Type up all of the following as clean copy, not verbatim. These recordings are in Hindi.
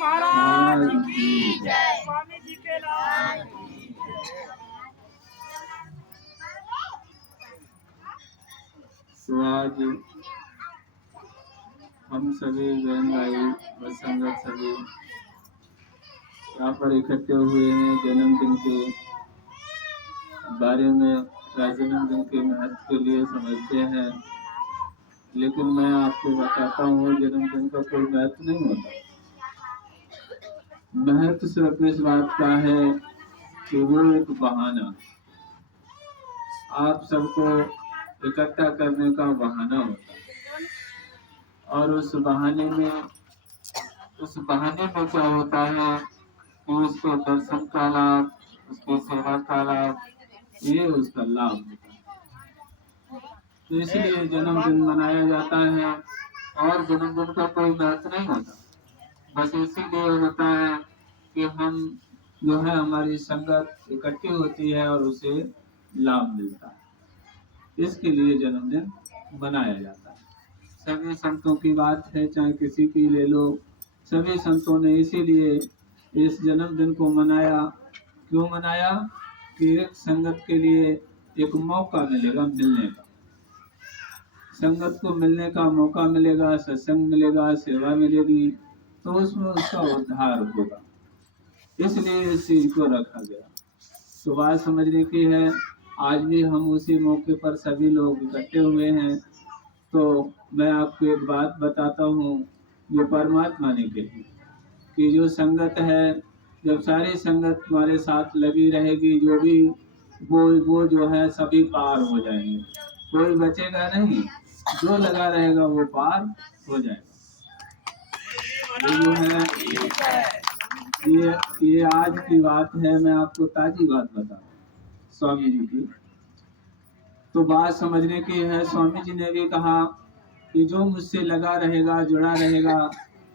महाराज की जय। स्वामी जी के नाम की जय। तो आज हम सभी बहन भाई व संगत सभी यहाँ पर इकट्ठे हुए हैं जन्मदिन के बारे में या जन्मदिन के महत्व के लिए समझते हैं, लेकिन मैं आपको बताता हूँ जन्मदिन का कोई महत्व नहीं होता। महत्व सिर्फ इस बात का है कि वो एक बहाना, आप सबको इकट्ठा करने का बहाना होता है। और उस बहाने में क्या होता है कि उसके दर्शन का लाभ, उसकी सेवा का लाभ, ये उसका लाभ होता है। तो इसलिए जन्मदिन मनाया जाता है। और जन्मदिन का कोई महत्व नहीं होता, बस इसीलिए होता है कि हम जो है हमारी संगत इकट्ठी होती है और उसे लाभ मिलता है, इसके लिए जन्मदिन मनाया जाता है। सभी संतों की बात है, चाहे किसी की ले लो, सभी संतों ने इसीलिए इस जन्मदिन को मनाया। क्यों मनाया? कि एक संगत के लिए एक मौका मिलेगा मिलने का, संगत को मिलने का मौका मिलेगा, सत्संग मिलेगा, सेवा मिलेगी, तो उसमें उसका उद्धार होगा, इसलिए इस चीज को रखा गया। तो बात समझने की है। आज भी हम उसी मौके पर सभी लोग इकट्ठे हुए हैं। तो मैं आपको एक बात बताता हूँ जो परमात्मा ने कही कि जो संगत है, जब सारी संगत तुम्हारे साथ लगी रहेगी, जो भी वो जो है सभी पार हो जाएंगे, कोई बचेगा नहीं, जो लगा रहेगा वो पार हो जाएगा। ये जो है ये आज की बात है, मैं आपको ताजी बात बता रहा हूँ स्वामी जी की। तो बात समझने की है। स्वामी जी ने भी कहा कि जो मुझसे लगा रहेगा, जुड़ा रहेगा,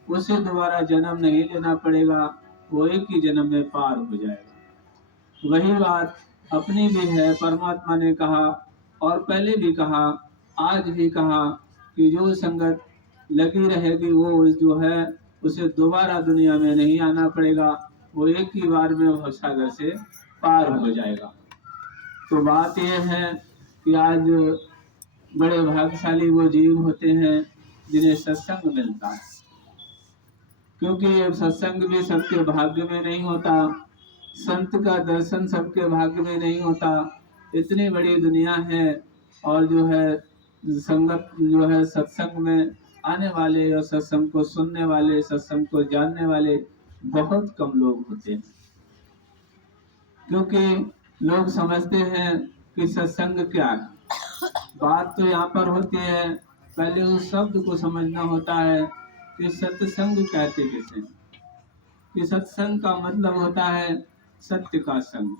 उसे दोबारा जन्म नहीं लेना पड़ेगा, वो एक ही जन्म में पार हो जाएगा। वही बात अपनी भी है। परमात्मा ने कहा और पहले भी कहा, आज भी कहा कि जो संगत लगी रहेगी वो जो है उसे दोबारा दुनिया में नहीं आना पड़ेगा, वो एक ही बार में भवसागर से पार हो जाएगा। तो बात यह है कि आज बड़े भाग्यशाली वो जीव होते हैं जिन्हें सत्संग मिलता है, क्योंकि ये सत्संग भी सबके भाग्य में नहीं होता, संत का दर्शन सबके भाग्य में नहीं होता। इतनी बड़ी दुनिया है और जो है संगत जो है सत्संग में आने वाले और सत्संग को सुनने वाले, सत्संग को जानने वाले बहुत कम लोग होते हैं, क्योंकि लोग समझते हैं कि सत्संग क्या है। बात तो यहाँ पर होती है, पहले उस शब्द को समझना होता है कि सत्संग कहते किसे, कि सत्संग का मतलब होता है सत्य का संग,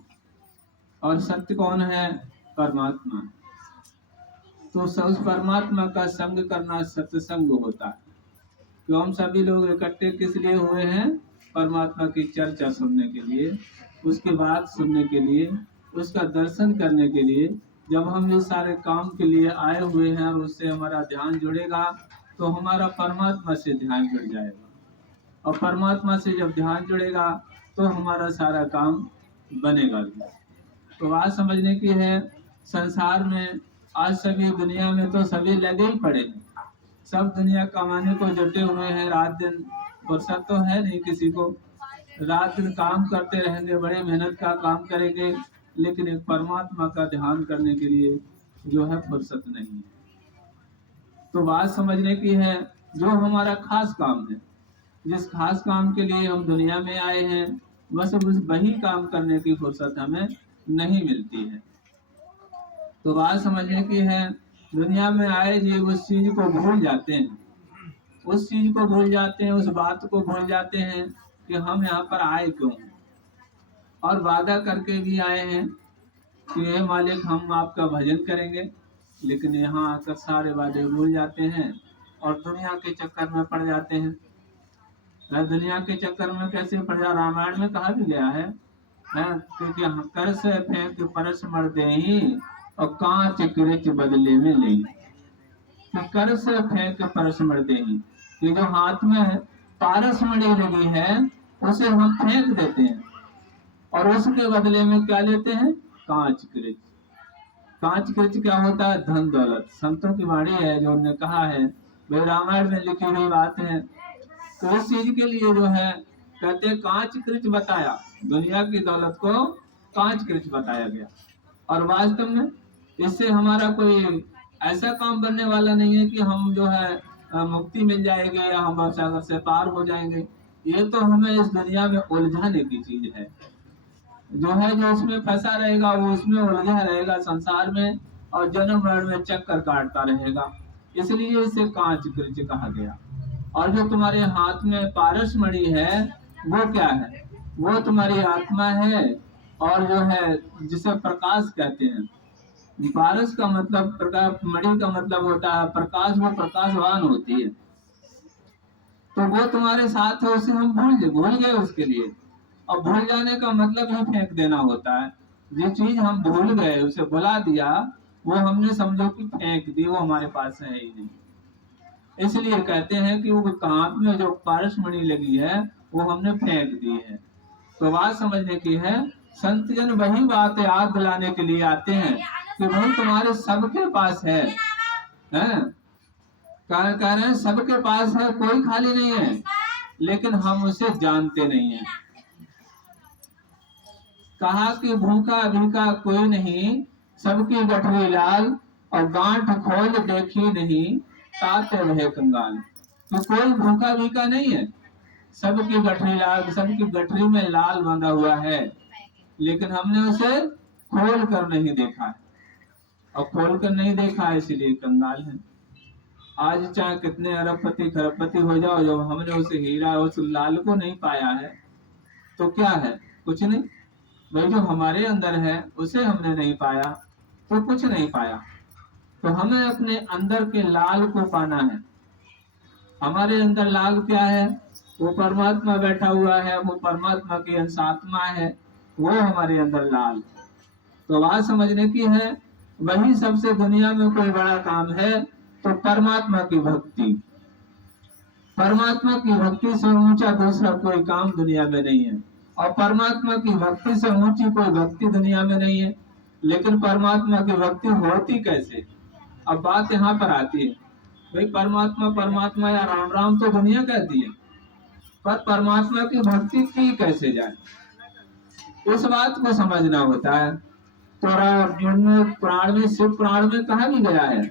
और सत्य कौन है? परमात्मा। तो उस परमात्मा का संग करना सत्संग होता है। तो हम सभी लोग इकट्ठे किस लिए हुए हैं? परमात्मा की चर्चा सुनने के लिए, उसकी बात सुनने के लिए, उसका दर्शन करने के लिए। जब हम इस सारे काम के लिए आए हुए हैं और उससे हमारा ध्यान जुड़ेगा तो हमारा परमात्मा से ध्यान जुड़ जाएगा, और परमात्मा से जब ध्यान जुड़ेगा तो हमारा सारा काम बनेगा भी। तो बात समझने की है। संसार में आज सभी दुनिया में तो सभी लगे ही पड़े हैं, सब दुनिया कमाने को जुटे हुए हैं, रात दिन फुर्सत तो है नहीं किसी को, रात दिन काम करते रहेंगे, बड़े मेहनत का काम करेंगे, लेकिन एक परमात्मा का ध्यान करने के लिए जो है फुर्सत नहीं है। तो बात समझने की है, जो हमारा खास काम है, जिस खास काम के लिए हम दुनिया में आए हैं, बस वही काम करने की फुर्सत हमें नहीं मिलती है। तो बात समझने की है, दुनिया में आए जी उस चीज को भूल जाते हैं, उस चीज को भूल जाते हैं, उस बात को भूल जाते हैं कि हम यहाँ पर आए क्यों, और वादा करके भी आए हैं कि हे मालिक हम आपका भजन करेंगे, लेकिन यहाँ आकर सारे वादे भूल जाते हैं और दुनिया के चक्कर में पड़ जाते हैं। दुनिया के चक्कर में कैसे पड़ जा, रामायण में कहा भी गया है क्योंकि कर से फेंक परस मर दे ही और कांच किरच बदले में ले, तो कर से फेंक परस मर दे ही, ये जो हाथ में पारसमणि लगी है उसे हम फेंक देते हैं और उसके बदले में क्या लेते हैं? कांच कृच। कांच कृच क्या होता है? धन दौलत। संतों की वाणी है जो उन्होंने कहा है, वे रामायण में लिखी हुई बात है। तो इस चीज के लिए जो है कहते हैं कांच कृच बताया, दुनिया की दौलत को कांच कृच बताया गया। और वास्तव में इससे हमारा कोई ऐसा काम बनने वाला नहीं है कि हम जो है मुक्ति मिल जाएगी या हम सागर से पार हो जाएंगे। ये तो हमें इस दुनिया में उलझाने की चीज है। जो है जो इसमें फंसा रहेगा वो उसमें उलझा रहेगा संसार में और जन्म मरण में चक्कर काटता रहेगा। इसलिए इसे कांच कृच कहा गया। और जो तुम्हारे हाथ में पारसमणि है वो क्या है? वो तुम्हारी आत्मा है और जो है जिसे प्रकाश कहते हैं। पारस का मतलब प्रकाश, मणि का मतलब होता है प्रकाश, वो प्रकाशवान होती है। तो वो तुम्हारे साथ है, उसे हम भूल गए उसके लिए। और भूल जाने का मतलब ही फेंक देना होता है। जो चीज हम भूल गए उसे भुला दिया, वो हमने समझो कि फेंक दी, वो हमारे पास है ही नहीं। इसलिए कहते हैं कि वो कांच में जो पारसमणि लगी है वो हमने फेंक दी है। तो बात समझने की है, संत जन वही बात याद दिलाने के लिए आते हैं कि भाई तुम्हारे सबके पास है, हैं? कह रहे हैं सबके पास है, कोई खाली नहीं है, लेकिन हम उसे जानते नहीं है। कहा कि भूखा भीखा कोई नहीं, सबकी गठरी लाल, और गांठ खोल देखी नहीं, ताते वह कंगाल। तो कोई भूखा भीखा नहीं है, सबकी गठरी लाल, सबकी गठरी में लाल बंधा हुआ है, लेकिन हमने उसे खोल कर नहीं देखा है। और खोल कर नहीं देखा है इसलिए कंगाल है। आज चाहे कितने अरबपति खरबपति हो जाओ, जब हमने उसे हीरा उस लाल को नहीं पाया है तो क्या है? कुछ नहीं। भाई जो हमारे अंदर है उसे हमने नहीं पाया तो कुछ नहीं पाया। तो हमें अपने अंदर के लाल को पाना है। हमारे अंदर लाल क्या है? वो परमात्मा बैठा हुआ है, वो परमात्मा की अंश आत्मा है, वो हमारे अंदर लाल। तो बात समझने की है, वही सबसे दुनिया में कोई बड़ा काम है तो परमात्मा की भक्ति। परमात्मा की भक्ति से ऊंचा दूसरा कोई काम दुनिया में नहीं है। और परमात्मा की भक्ति से ऊंची कोई भक्ति दुनिया में नहीं है। लेकिन परमात्मा की भक्ति होती कैसे? अब बात यहाँ पर आती है, भाई परमात्मा परमात्मा या राम राम तो दुनिया कहती है, पर परमात्मा की भक्ति की कैसे जाए, इस बात को समझना होता है। तो पुराण में शिव पुराण में कहा भी गया है,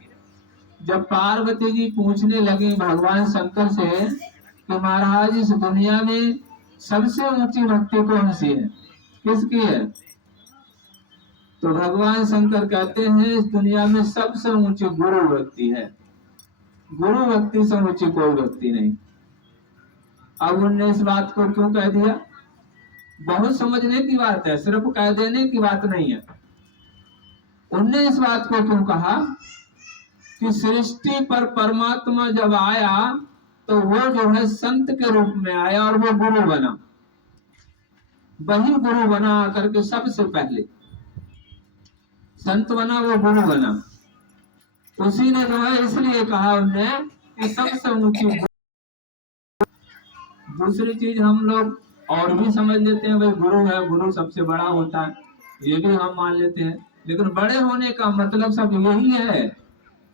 जब पार्वती जी पूछने लगी भगवान शंकर से कि महाराज इस दुनिया में सबसे ऊंची भक्ति कौन सी है, किसकी है? तो भगवान शंकर कहते हैं इस दुनिया में सबसे ऊंची गुरु भक्ति है, गुरु भक्ति से ऊंची कोई भक्ति नहीं। अब उन्होंने इस बात को क्यों कह दिया? बहुत समझने की बात है, सिर्फ कह देने की बात नहीं है। उनने इस बात को क्यों कहा कि सृष्टि पर परमात्मा जब आया तो वो जो है संत के रूप में आया और वो गुरु बना, वही गुरु बना करके सबसे पहले संत बना, वो गुरु बना। उसी ने जो है इसलिए कहा उनने कि सबसे ऊंची। दूसरी चीज हम लोग और भी समझ लेते हैं, भाई गुरु है, गुरु सबसे बड़ा होता है, ये भी हम मान लेते हैं। लेकिन बड़े होने का मतलब सब यही है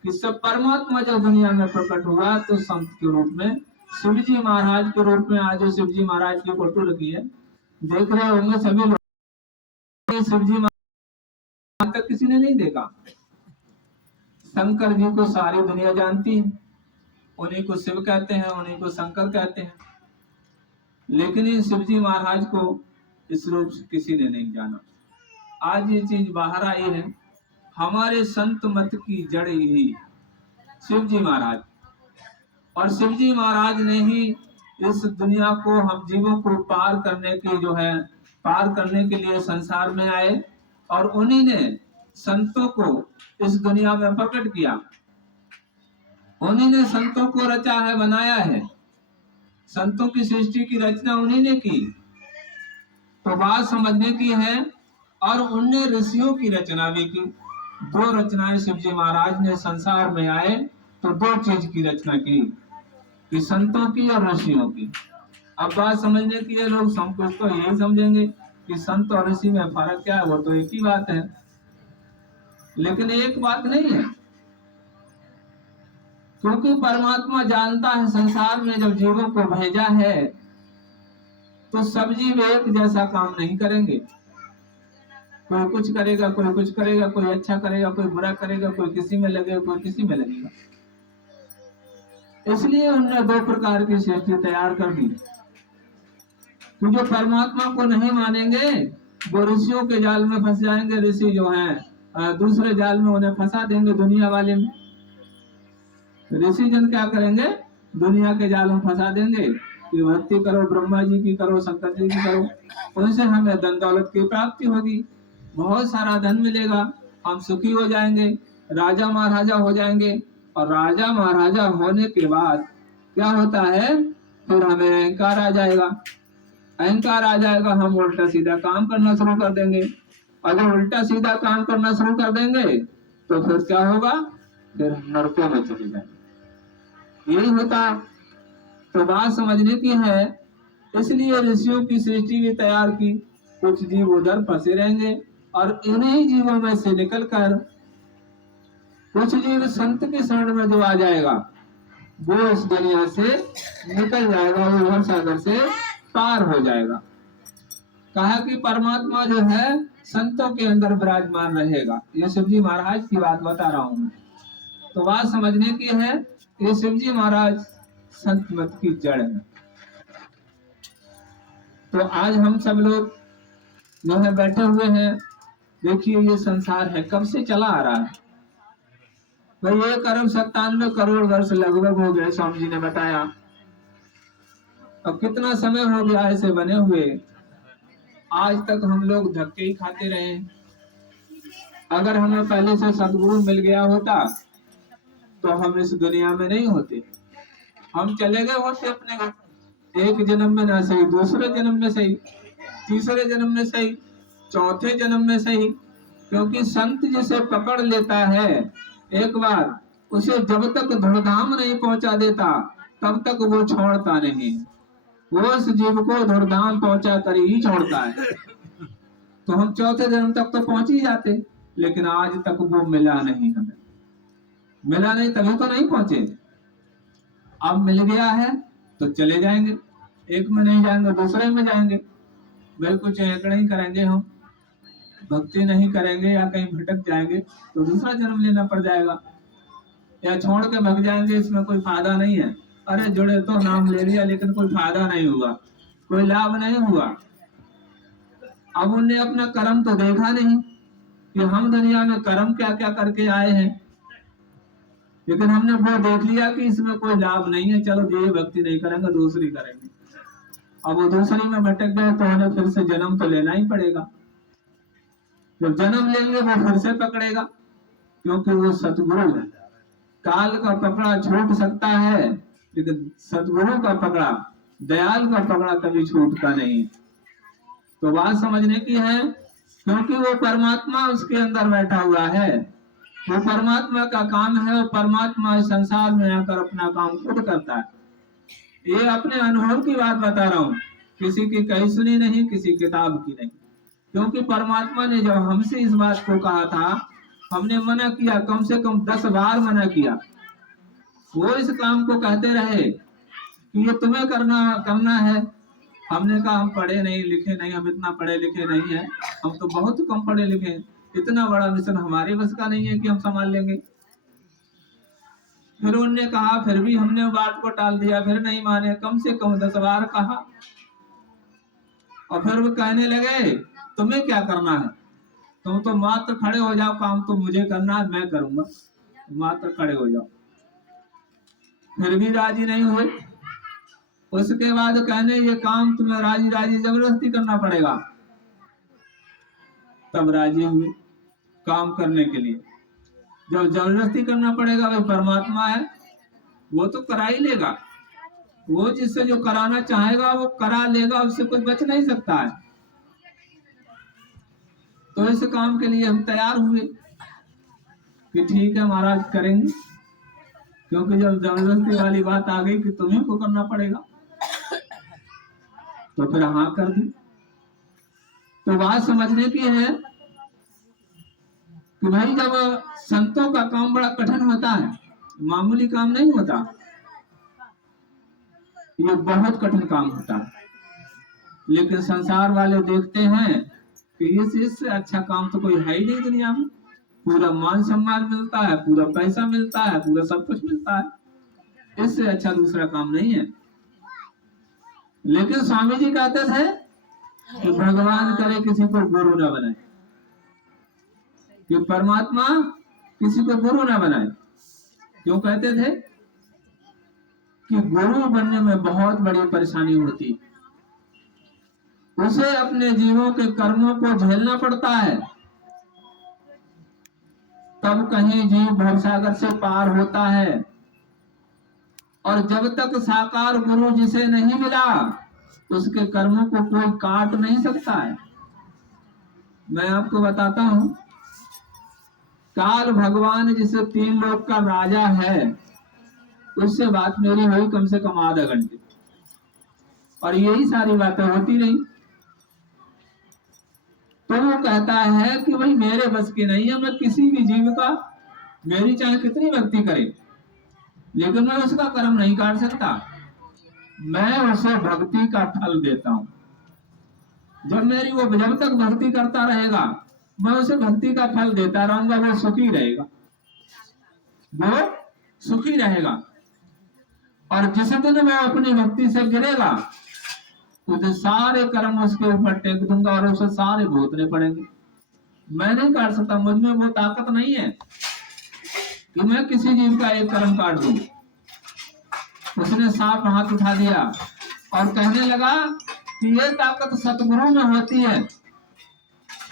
कि सब परमात्मा जब दुनिया में प्रकट हुआ तो संत के रूप में, शिव जी महाराज के रूप में। आज जो शिव जी महाराज की फोटो रखी है, देख रहे होंगे सभी लोग। शिव जी महाराज तक किसी ने नहीं देखा, शंकर जी को सारी दुनिया जानती है, उन्हीं को शिव कहते हैं, उन्हीं को शंकर कहते हैं। लेकिन इन शिव जी महाराज को इस रूप से किसी ने नहीं जाना। आज ये चीज बाहर आई है। हमारे संत मत की जड़ यही शिव जी महाराज, और शिव जी महाराज ने ही इस दुनिया को, हम जीवों को पार करने की जो है, पार करने के लिए संसार में आए, और उन्हीं ने संतों को इस दुनिया में प्रकट किया। उन्हीं ने संतों को रचा है, बनाया है। संतों की सृष्टि की रचना उन्हीं ने की। तो बात समझने की है। और उनने ऋषियों की रचना भी की। दो रचनाएं शिव जी महाराज ने संसार में आए तो दो चीज की रचना की। कि संतों की और ऋषियों की। अब बात समझने की है, लोग सब कुछ तो यही समझेंगे कि संत और ऋषि में फर्क क्या है, वो तो एक ही बात है। लेकिन एक बात नहीं है, क्योंकि परमात्मा जानता है संसार में जब जीवों को भेजा है तो सब जीव एक जैसा काम नहीं करेंगे। कोई कुछ करेगा, कोई कुछ करेगा, कोई अच्छा करेगा, कोई बुरा करेगा, कोई किसी में लगेगा, कोई किसी में लगेगा। इसलिए उन्होंने दो प्रकार की सृष्टि तैयार कर दी। तो जो परमात्मा को नहीं मानेंगे वो ऋषियों के जाल में फंस जाएंगे। ऋषि जो हैं दूसरे जाल में उन्हें फंसा देंगे, दुनिया वाले में। ऋषि जन क्या करेंगे, दुनिया के जाल में फंसा देंगे कि भक्ति करो, ब्रह्मा जी की करो, शंकर जी की करो, उनसे हमें धन दौलत की प्राप्ति होगी, बहुत सारा धन मिलेगा, हम सुखी हो जाएंगे, राजा महाराजा हो जाएंगे। और राजा महाराजा होने के बाद क्या होता है, फिर हमें अहंकार आ जाएगा। अहंकार आ जाएगा, हम उल्टा सीधा काम करना शुरू कर देंगे। अगर उल्टा सीधा काम करना शुरू कर देंगे तो फिर क्या होगा, फिर नरकों में चले जाएंगे। यही होता। तो बात समझने की है, इसलिए ऋषियों की सृष्टि भी तैयार की। कुछ जीव उधर फंसे रहेंगे और इन्हीं जीवों में से निकलकर कुछ जीव संत के शरण में जो आ जाएगा वो इस दुनिया से निकल जाएगा, वो भव सागर से पार हो जाएगा। कहा कि परमात्मा जो है संतों के अंदर विराजमान रहेगा। ये शिव जी महाराज की बात बता रहा हूं। तो बात समझने की है, ये शिव जी महाराज संत मत की जड़ है। तो आज हम सब लोग जो है बैठे हुए हैं, देखिए ये संसार है कब से चला आ रहा है भाई, 1 अरब 97 करोड़ वर्ष लगभग हो गए, स्वामी जी ने बताया। अब कितना समय हो गया ऐसे बने हुए, आज तक हम लोग धक्के ही खाते रहे। अगर हमें पहले से सद्गुरु मिल गया होता तो हम इस दुनिया में नहीं होते, हम चले गए होते अपने घर। एक जन्म में ना सही, दूसरे जन्म में सही, तीसरे जन्म में सही, चौथे जन्म में सही। क्योंकि संत जिसे पकड़ लेता है एक बार, उसे जब तक धुरधाम नहीं पहुंचा देता तब तक वो छोड़ता नहीं। वो उस जीव को धुरधाम पहुंचा कर ही छोड़ता है। तो हम चौथे जन्म तक तो पहुंच ही जाते, लेकिन आज तक वो मिला नहीं, हमें मिला नहीं, तभी तो नहीं पहुंचे। अब मिल गया है तो चले जाएंगे, एक में नहीं जाएंगे दूसरे में जाएंगे। भाई कुछ एक नहीं करेंगे, हम भक्ति नहीं करेंगे या कहीं भटक जाएंगे तो दूसरा जन्म लेना पड़ जाएगा, या छोड़ के भग जाएंगे, इसमें कोई फायदा नहीं है। अरे जुड़े तो नाम ले लिया लेकिन कोई फायदा नहीं हुआ, कोई लाभ नहीं हुआ। अब उनने अपना कर्म तो देखा नहीं कि हम दुनिया में कर्म क्या क्या करके आए हैं, लेकिन हमने वो देख लिया कि इसमें कोई लाभ नहीं है, चलो ये भक्ति नहीं करेंगे दूसरी करेंगे। अब वो दूसरी में भटक गए तो हमें फिर से जन्म तो लेना ही पड़ेगा। जब जन्म लेंगे वो फिर से पकड़ेगा, क्योंकि वो सतगुरु है। काल का पकड़ा छूट सकता है, लेकिन सतगुरु का पकड़ा, दयाल का पकड़ा कभी छूटता नहीं। तो बात समझने की है, क्योंकि वो परमात्मा उसके अंदर बैठा हुआ है, वो परमात्मा का काम है। वो परमात्मा इस संसार में आकर अपना काम खुद करता है। ये अपने अनुभव की बात बता रहा हूँ, किसी की कहीं सुनी नहीं, किसी किताब की नहीं। क्योंकि परमात्मा ने जब हमसे इस बात को कहा था, हमने मना किया, कम से कम 10 बार मना किया। वो इस काम को कहते रहे कि ये तुम्हें करना है। हमने कहा हम पढ़े नहीं लिखे नहीं, हम इतना पढ़े लिखे नहीं है, हम तो बहुत कम पढ़े लिखे हैं, इतना बड़ा मिशन हमारे बस का नहीं है कि हम संभाल लेंगे। फिर उन्होंने कहा, फिर भी हमने बात को टाल दिया, फिर नहीं माने, कम से कम 10 बार कहा। और फिर वो कहने लगे तुम्हें क्या करना है, तुम तो मात्र खड़े हो जाओ, काम तो मुझे करना है, मैं करूंगा, मात्र खड़े हो जाओ। फिर भी राजी नहीं हुए। उसके बाद कहने ये काम तुम्हें राजी जबरदस्ती करना पड़ेगा। तब राजी हुए काम करने के लिए। जब जबरदस्ती करना पड़ेगा, भाई परमात्मा है, वो तो करा ही लेगा। वो जिससे जो कराना चाहेगा वो करा लेगा, उससे कुछ बच नहीं सकता है। तो इस काम के लिए हम तैयार हुए कि ठीक है महाराज करेंगे। क्योंकि जब जबरदस्ती वाली बात आ गई कि तुम्हें को करना पड़ेगा तो फिर हाँ कर दी। तो बात समझने की है कि भाई जब संतों का काम बड़ा कठिन होता है, मामूली काम नहीं होता, ये बहुत कठिन काम होता है। लेकिन संसार वाले देखते हैं कि इससे अच्छा काम तो कोई है ही नहीं दुनिया में। पूरा मान सम्मान मिलता है, पूरा पैसा मिलता है, पूरा सब कुछ मिलता है, इससे अच्छा दूसरा काम नहीं है। लेकिन स्वामी जी कहते थे कि भगवान करे किसी को गुरु न बनाए, कि परमात्मा किसी को गुरु न बनाए। क्यों कहते थे कि गुरु बनने में बहुत बड़ी परेशानी होती, उसे अपने जीवों के कर्मों को झेलना पड़ता है, तब कहीं जीव भवसागर से पार होता है। और जब तक साकार गुरु जिसे नहीं मिला, उसके कर्मों को कोई काट नहीं सकता है। मैं आपको बताता हूं, काल भगवान जिसे 3 लोक का राजा है, उससे बात मेरी हुई कम से कम आधा घंटे, और यही सारी बातें होती रही। तो वो कहता है कि भाई मेरे बस की नहीं है, मैं किसी भी जीव का, मेरी चाहे कितनी भक्ति करे, लेकिन मैं उसका कर्म नहीं काट सकता। मैं उसे भक्ति का फल देता हूं। जब तक भक्ति करता रहेगा, मैं उसे भक्ति का फल देता रहूंगा, वो सुखी रहेगा, वो सुखी रहेगा। और जिस दिन मैं अपनी भक्ति से गिरेगा, उसे सारे कर्म उसके ऊपर टेक दूंगा और उसे सारे भुगतने पड़ेंगे। मैं नहीं काट सकता, मुझ में वो ताकत नहीं है कि मैं किसी जीव का एक कर्म काट दूं। उसने साफ हाथ उठा दिया और कहने लगा कि ये ताकत सतगुरु में होती है।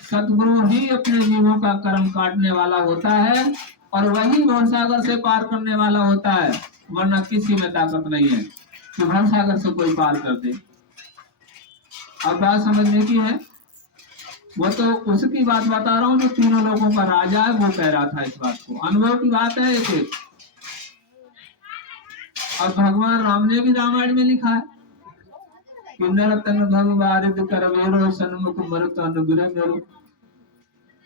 सतगुरु ही अपने जीवों का कर्म काटने वाला होता है, और वही भवसागर से पार करने वाला होता है, वरना किसी में ताकत नहीं है कि भवसागर से कोई पार कर दे। अब बात समझने की है, वो तो उसकी बात बता रहा हूँ जो 3 लोगों का राजा है, वो कह रहा था इस बात को, अनुभव की बात है एक। और भगवान राम ने भी रामायण में लिखा है कि नरतन भगवारिद करवेरो सन्मुख मरुत अनुग्रह मेरो।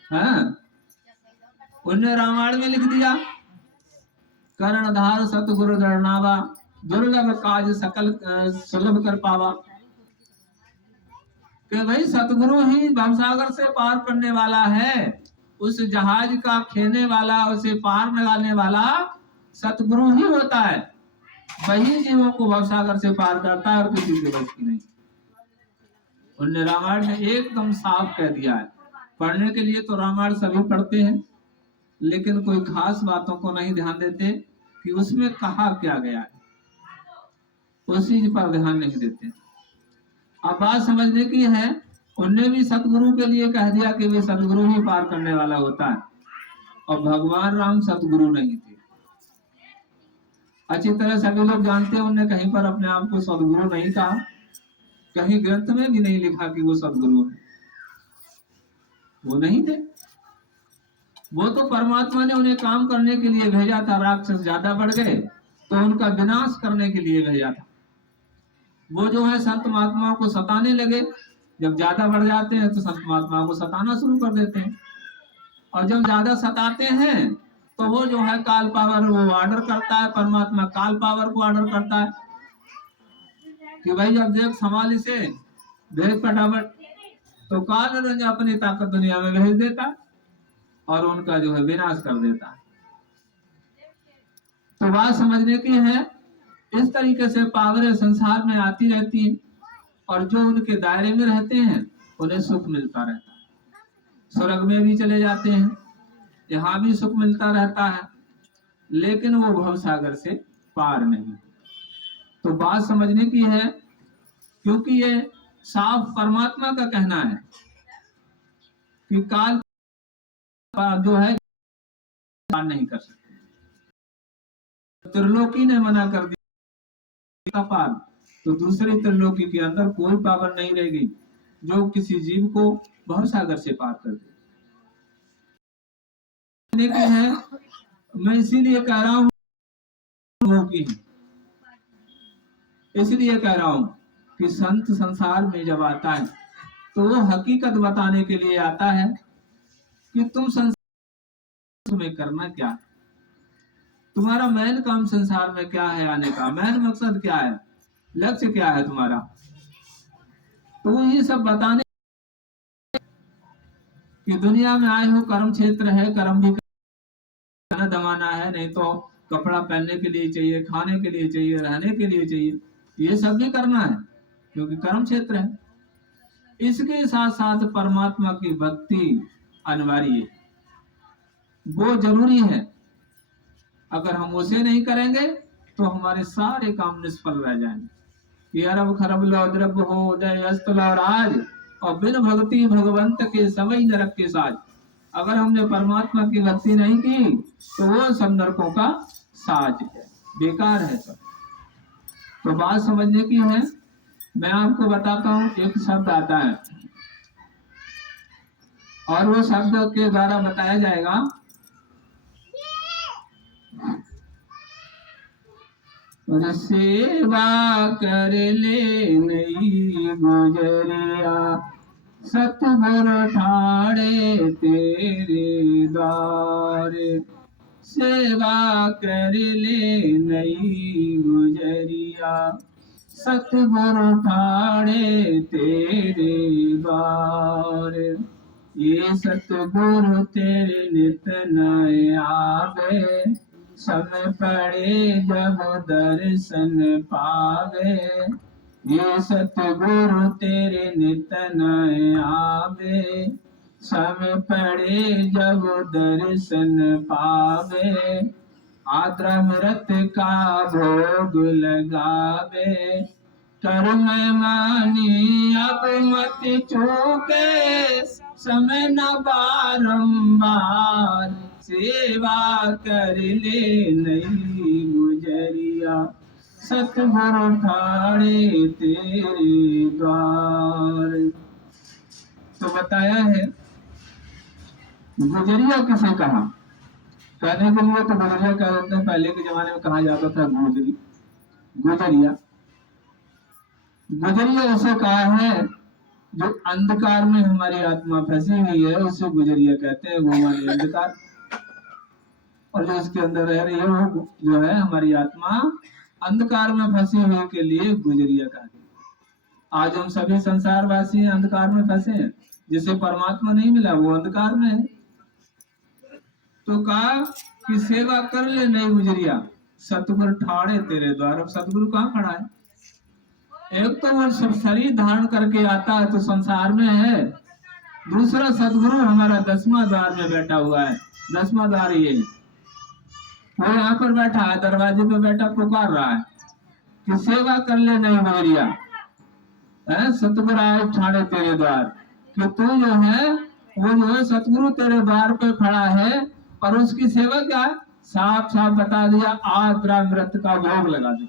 हाँ, उन्हें रामायण में लिख दिया, कर्णधार सतगुरु दरनावा, दुर्लभ काज सकल सुलभ कर पावा। कि भाई सतगुरु ही भवसागर से पार करने वाला है, उस जहाज का खेने वाला, उसे पार लगाने वाला सतगुरु ही होता है। वही जीवों को भवसागर से पार करता है और किसी के बस की नहीं। उन्होंने रामायण में एकदम साफ कह दिया है। पढ़ने के लिए तो रामायण सभी पढ़ते हैं, लेकिन कोई खास बातों को नहीं ध्यान देते कि उसमें कहा क्या गया है, उसी पर ध्यान नहीं देते। अब बात समझने की है, उनने भी सतगुरु के लिए कह दिया कि वे सतगुरु ही पार करने वाला होता है, और भगवान राम सतगुरु नहीं थे। अच्छी तरह सभी लोग जानते हैं, उन्होंने कहीं पर अपने आप को सतगुरु नहीं कहा, कहीं ग्रंथ में भी नहीं लिखा कि वो सतगुरु है, वो नहीं थे। वो तो परमात्मा ने उन्हें काम करने के लिए भेजा था। राक्षस ज्यादा बढ़ गए तो उनका विनाश करने के लिए भेजा था। वो जो है संत महात्माओं को सताने लगे, जब ज्यादा बढ़ जाते हैं तो संत महात्माओं को सताना शुरू कर देते हैं, और जब ज्यादा सताते हैं तो वो जो है काल पावर वो ऑर्डर करता है, परमात्मा काल पावर को ऑर्डर करता है कि भाई जब देख संभाल इसे, देख फटाफट, तो काल रंग अपनी ताकत दुनिया में भेज देता और उनका जो है विनाश कर देता है। तो बात समझने की है, इस तरीके से पावरें संसार में आती रहती हैं, और जो उनके दायरे में रहते हैं उन्हें सुख मिलता रहता है। स्वर्ग में भी चले जाते हैं, यहाँ भी सुख मिलता रहता है, लेकिन वो भवसागर से पार नहीं। तो बात समझने की है, क्योंकि ये साफ परमात्मा का कहना है कि काल जो है पार नहीं कर सकते। त्रिलोकी ने मना कर दिया पार, तो दूसरी त्रिलोकी के अंदर कोई पावर नहीं रहेगी जो किसी जीव को भवसागर से पार कर दे। है मैं इसीलिए कह रहा हूं की है। इसलिए कह रहा हूं कि संत संसार में जब आता है तो वो हकीकत बताने के लिए आता है कि तुम संसार में करना क्या है, तुम्हारा मेन काम संसार में क्या है, आने का मेन मकसद क्या है, लक्ष्य क्या है तुम्हारा। तो ये सब बताने कि दुनिया में आए हो, कर्म क्षेत्र है, कर्म भी खाना दमाना है, नहीं तो कपड़ा पहनने के लिए चाहिए, खाने के लिए चाहिए, रहने के लिए चाहिए, ये सब भी करना है क्योंकि कर्म क्षेत्र है। इसके साथ साथ परमात्मा की भक्ति अनिवार्य है, वो जरूरी है। अगर हम उसे नहीं करेंगे तो हमारे सारे काम निष्फल रह जाएंगे। ये अरब खरब लो द्रव्य हो उदय अस्त लो राज, और बिन भक्ति भगवंत के सबई नरक के साज। अगर हमने परमात्मा की भक्ति नहीं की तो वो सब नरकों का साज है, बेकार है सब। तो बात समझने की है। मैं आपको बताता हूँ, एक शब्द आता है और वो शब्द के द्वारा बताया जाएगा। सेवा कर ले नई गुजरिया, सतगुर ठाड़े तेरे द्वार। सेवा कर ले नई गुजरिया, सतगुर ठाड़े तेरे द्वार। ये सतगुरु तेरे नित नए आवे, समय पड़े जब दर्शन पावे। ये सतगुरु तेरे नित नए आवे, समय पड़े जब दर्शन पावे। आद्रमृत का भोग लगावे, कर्म मानी अब मत चूके, समय न बारंबार। सेवा कर ले नई गुजरिया, सतगुरु ठाड़े तेरे द्वार। तो बताया है गुजरिया किसे कहा, कहने के लिए तो गुजरिया कह देते हैं, पहले के जमाने में कहा जाता था गुजरी, गुजरिया। गुजरिया उसे कहा है जो अंधकार में हमारी आत्मा फंसी हुई है, उसे गुजरिया कहते हैं। वो हमारी अंधकार, और जो उसके अंदर रह रही है वो जो है हमारी आत्मा अंधकार में फंसी हुई के लिए गुजरिया कहते हैं। आज हम सभी संसारवासी अंधकार में फंसे हैं, जिसे परमात्मा नहीं मिला वो अंधकार में है। तो कहा कि सेवा कर ले नई गुजरिया, सतगुरु ठाड़े तेरे द्वार। अब सतगुरु कहाँ खड़ा है? एक तो वो सब शरीर धारण करके आता है तो संसार में है, दूसरा सतगुरु हमारा 10वां द्वार में बैठा हुआ है। 10वां द्वार ये वो यहाँ पर बैठा है, दरवाजे पे बैठा पुकार रहा है कि सेवा कर ले नई गुजरिया, सतगुरु आए ठाड़े तेरे द्वार। कि तू जो है वो जो है सतगुरु तेरे द्वार पे खड़ा है, और उसकी सेवा क्या साफ साफ बता दिया, आद्रामृत का भोग लगा दे।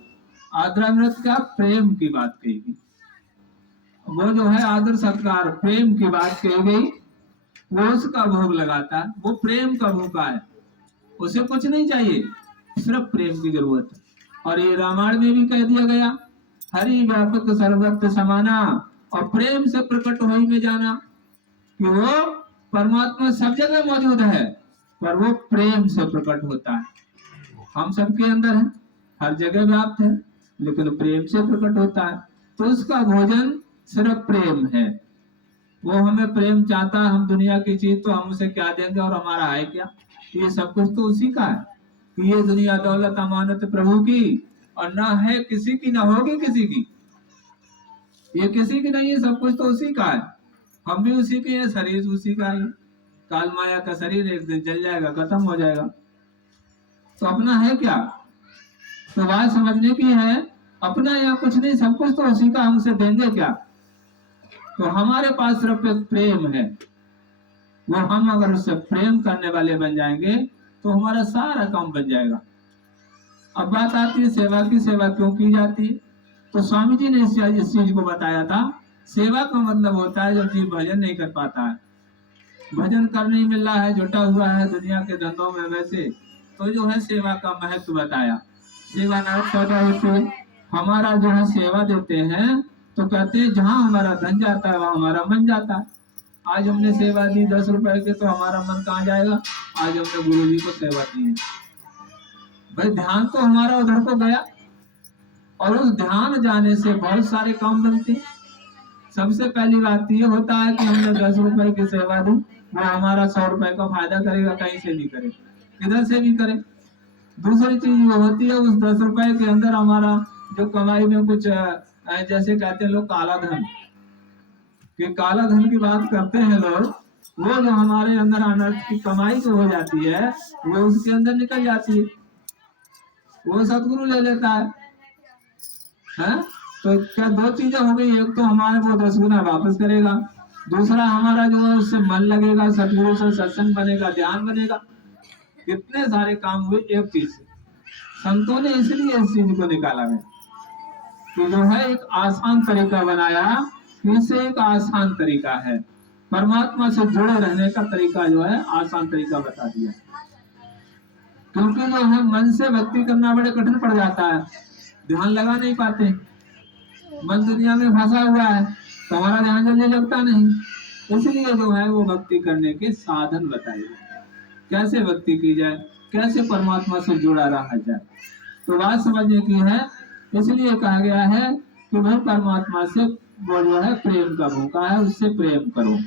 आद्रामृत का प्रेम की बात कही, वो जो है आदर सत्कार प्रेम की बात कही गई, वो उसका भोग लगाता है। वो प्रेम का भूखा है, उसे कुछ नहीं चाहिए, सिर्फ प्रेम की जरूरत है। और ये रामायण में भी कह दिया गया, हरि व्यापक सर्वत्र समाना, और प्रेम से प्रकट होई में जाना, कि वो परमात्मा सब जगह मौजूद है पर वो प्रेम से प्रकट होता है। हम सबके अंदर है, हर जगह व्याप्त है, लेकिन प्रेम से प्रकट होता है। तो उसका भोजन सिर्फ प्रेम है। वो हमें प्रेम चाहता है, हम दुनिया की चीज तो हम उसे क्या देंगे और हमारा है क्या? ये सब कुछ तो उसी का है कि ये दुनिया दौलत अमानत प्रभु की, और ना है किसी की, ना होगी किसी की। ये किसी की नहीं है, सब कुछ तो उसी का है। हम भी उसी के हैं, शरीर उसी का है। काल माया का शरीर एक दिन जल जाएगा, खत्म हो जाएगा। तो अपना है क्या? तो बात समझने की है, अपना या कुछ नहीं, सब कुछ तो उसी का, हम उसे देंगे क्या? तो हमारे पास सिर्फ एक प्रेम है, वो हम अगर उससे प्रेम करने वाले बन जाएंगे तो हमारा सारा काम बन जाएगा। अब बात आती है सेवा की, सेवा क्यों की जाती है? तो स्वामी जी ने इस चीज को बताया था। सेवा का मतलब होता है जब जीव भजन नहीं कर पाता है, भजन कर नहीं मिल रहा है, जुटा हुआ है दुनिया के धंधों में, वैसे तो जो है सेवा का महत्व बताया। सेवा नायक पैदा होती है। हमारा जो है सेवा देते हैं तो कहते हैं जहाँ हमारा धन जाता है वहाँ हमारा मन जाता है। आज हमने सेवा दी 10 रुपए के तो हमारा मन कहाँ जाएगा? आज हमने गुरु जी को सेवा दी है, भाई ध्यान तो हमारा उधर को गया, और उस ध्यान जाने से बहुत सारे काम बनते। सबसे पहली बात ये होता है कि हमने 10 रुपए की सेवा दी, वो हमारा 100 रुपए का फायदा करेगा, कहीं से भी करे, किधर से भी करे। दूसरी चीज वो होती है उस 10 रुपए के अंदर हमारा जो कमाई में कुछ जैसे कहते हैं लोग काला धन, कि काला धन की बात करते हैं लोग, वो जो हमारे अंदर अनर्थ की कमाई जो हो जाती है वो उसके अंदर निकल जाती है, वो सतगुरु ले लेता है? तो क्या दो चीजें हो गई, एक तो हमारे वो 10 गुना वापस करेगा, दूसरा हमारा जो है उससे मन लगेगा, सतगुरु से सत्संग बनेगा, ध्यान बनेगा। कितने सारे काम हुए एक चीज से। संतों ने इसलिए इस चीज को निकाला है कि जो है एक आसान तरीका बनाया, इसे एक आसान तरीका है, परमात्मा से जुड़े रहने का तरीका जो है आसान तरीका बता दिया। क्योंकि जो है मन से भक्ति करना बड़े कठिन पड़ जाता है, ध्यान लगा नहीं पाते, मन दुनिया में फंसा हुआ है तो हमारा ध्यान जल्दी लगता नहीं। इसलिए जो है वो भक्ति करने के साधन बताए, कैसे भक्ति की जाए, कैसे परमात्मा से जुड़ा रहा जाए। तो बात समझने की है, इसलिए कहा गया है कि भाई परमात्मा से वो जो है प्रेम का भूखा है, उससे प्रेम करो।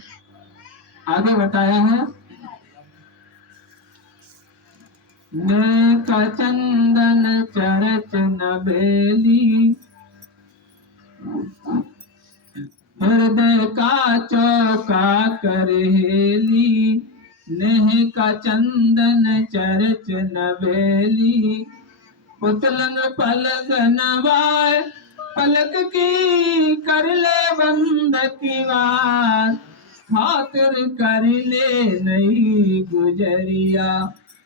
आगे बताया है नेक चंदन चरच नबेली, हृदय का चौका करहेली, नेह का चंदन चरच नबेली, पुतलन पलक नवाय, पलक की कर ले बंद की वार, खातिर कर ले नई गुजरिया,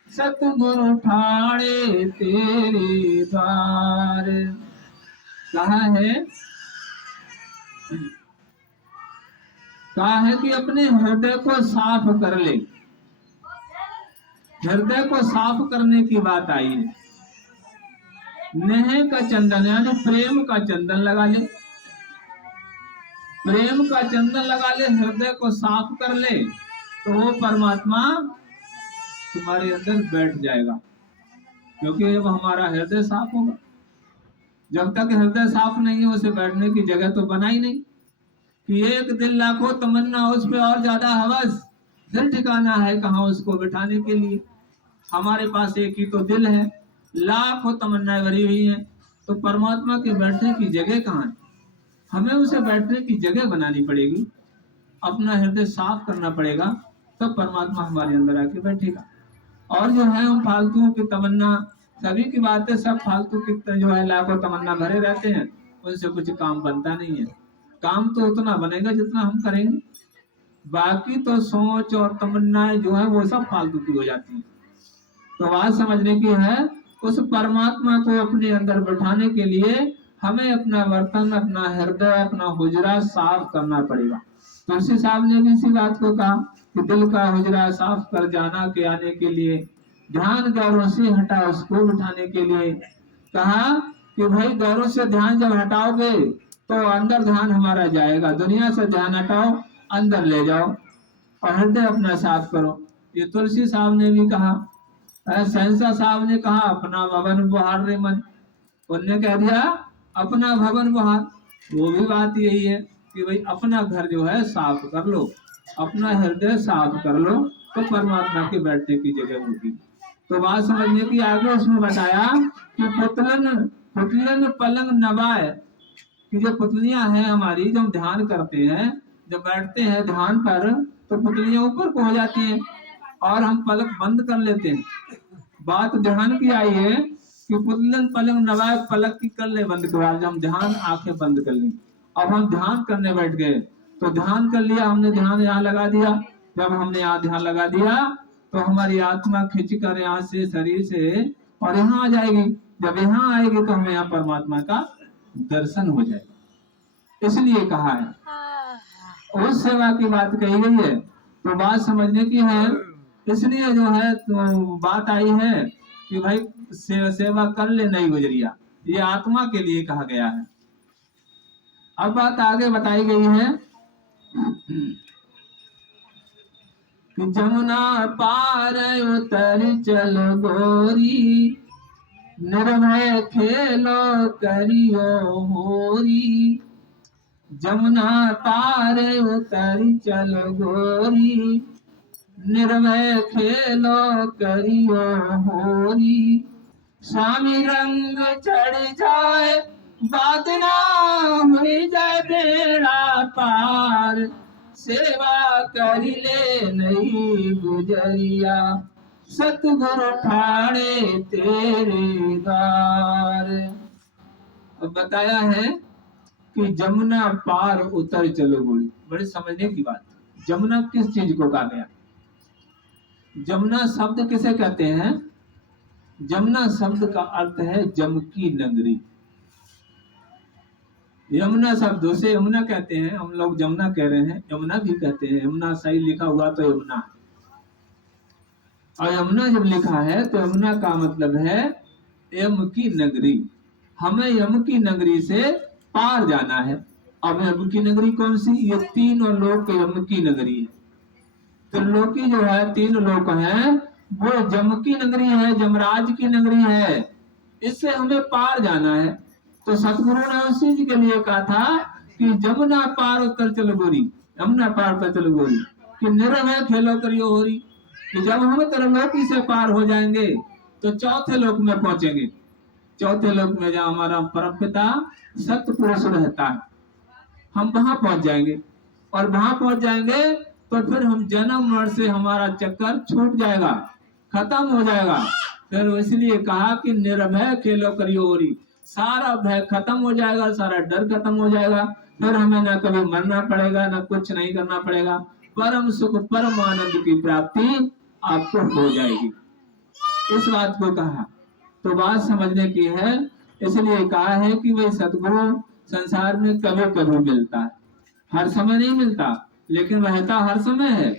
सतगुरु ठाणे तेरे द्वार। कहा है कि अपने हृदय को साफ कर ले, हृदय को साफ करने की बात आई है। नेह का चंदन यानी प्रेम का चंदन लगा ले, प्रेम का चंदन लगा ले, हृदय को साफ कर ले, तो वो परमात्मा तुम्हारे अंदर बैठ जाएगा। क्योंकि जब हमारा हृदय साफ होगा, जब तक हृदय साफ नहीं है उसे बैठने की जगह तो बना ही नहीं। कि एक दिल लाखों तमन्ना, उस पे और ज्यादा हवस, दिल ठिकाना है कहाँ उसको बिठाने के लिए। हमारे पास एक ही तो दिल है, लाखों तमन्नाएं भरी हुई हैं, तो परमात्मा के बैठने की जगह कहाँ है? हमें उसे बैठने की जगह बनानी पड़ेगी, अपना हृदय साफ करना पड़ेगा, तब तो परमात्मा हमारे अंदर आके बैठेगा। और जो है हम फालतुओं की तमन्ना, सभी की बातें सब फालतू की जो है लाखों तमन्ना भरे रहते हैं, उनसे कुछ काम बनता नहीं है। काम तो उतना बनेगा जितना हम करेंगे, बाकी तो सोच और तमन्नाएं जो है वो सब फालतू की हो जाती है। तो बात समझने की है, उस परमात्मा को अपने अंदर बैठाने के लिए हमें अपना बर्तन, अपना हृदय, अपना हुजरा साफ करना पड़ेगा। तुलसी साहब ने भी इसी बात को कहा कि दिल का हुजरा साफ कर जाना के आने के लिए, ध्यान गौरों से हटा उसको बिठाने के लिए। कहा कि भाई गौरों से ध्यान जब हटाओगे तो अंदर ध्यान हमारा जाएगा, दुनिया से ध्यान हटाओ, अंदर ले जाओ और हृदय अपना साफ करो। ये तुलसी साहब ने भी कहा, सहसा साहब ने कहा अपना भवन बुहार रे मन, उनने कह दिया अपना भवन बुहार। वो भी बात यही है कि भाई अपना घर जो है साफ कर लो, अपना हृदय साफ कर लो, तो परमात्मा के बैठने की जगह होगी। तो बात समझने की आगे उसमें बताया कि पुतलन पलंग नवाए, कि जो पुतलियां हैं हमारी, जब ध्यान करते हैं, जब बैठते हैं ध्यान पर, तो पुतलियां ऊपर को हो जाती हैं और हम पलक बंद कर लेते हैं। बात ध्यान की आई है कि पुतलन पलंग नवाए, पलक की कर ले बंद करवा, जब हम ध्यान आंखें बंद कर ली, अब हम ध्यान करने बैठ गए, तो ध्यान कर लिया हमने, ध्यान यहाँ लगा दिया। जब हमने यहाँ ध्यान लगा दिया तो हमारी आत्मा खिंच कर यहाँ से, शरीर से, और यहाँ आ जाएगी। जब यहाँ आएगी तो हमें यहाँ परमात्मा का दर्शन हो जाएगा। इसलिए कहा है, उस सेवा की बात कही गई है। तो बात समझने की है, इसलिए जो है तो बात आई है कि भाई सेवा कर ले नहीं गुजरिया, ये आत्मा के लिए कहा गया है। अब बात आगे बताई गई है कि जमुना पार उतर चल गोरी, निर्भय खेलो करियो होरी। जमुना पार उतर चल गोरी, निर्भय खेलो करियो होरी। स्वामी रंग चढ़ जाए बादना, हुई जाए बेड़ा पार। सेवा कर ले नहीं गुजरिया, सतगुरु ठाणे तेरे द्वार। अब बताया है कि जमुना पार उतर चलो गोरी। बड़े समझने की बात। जमुना किस चीज को कहा गया? जमुना शब्द किसे कहते हैं? जमुना शब्द का अर्थ है जम की नगरी। यमुना शब्दों से यमुना कहते हैं, हम लोग जमुना कह रहे हैं, यमुना भी कहते हैं। यमुना सही लिखा हुआ तो यमुना है, और यमुना जब लिखा है तो यमुना का मतलब है यम की नगरी। हमें यम की नगरी से पार जाना है। अब यम की नगरी कौन सी? ये तीनों लोक यम की नगरी है। त्रिलोकी जो है, तीन लोक हैं, वो जम की नगरी है, जमराज की नगरी है। इससे हमें पार जाना है। तो सतगुरु ने उसी के लिए कहा था कि जमुना पार उतर चलो गोरी, यमुना पार उतर चलो गोरी, कि निर्भय खेलो करियो होरी। कि जब हम त्रिलोकी से पार हो जाएंगे तो चौथे लोक में पहुंचेंगे। चौथे लोक में जहाँ हमारा परम पिता सत्य पुरुष रहता है, हम वहां पहुंच जाएंगे। और वहां पहुंच जाएंगे तो फिर हम जन्म मरण से हमारा चक्कर छूट जाएगा, खत्म हो जाएगा। फिर इसलिए कहा कि निर्भय खेलो करियो होरी। सारा भय खत्म हो जाएगा, सारा डर खत्म हो जाएगा। फिर हमें ना कभी मरना पड़ेगा, ना कुछ नहीं करना पड़ेगा। परम सुख, परम आनंद की प्राप्ति आपको हो जाएगी। इस बात को कहा। तो बात समझने की है, इसलिए कहा है कि वही सतगुरु संसार में कभी कभी मिलता है, हर समय नहीं मिलता, लेकिन रहता हर समय है।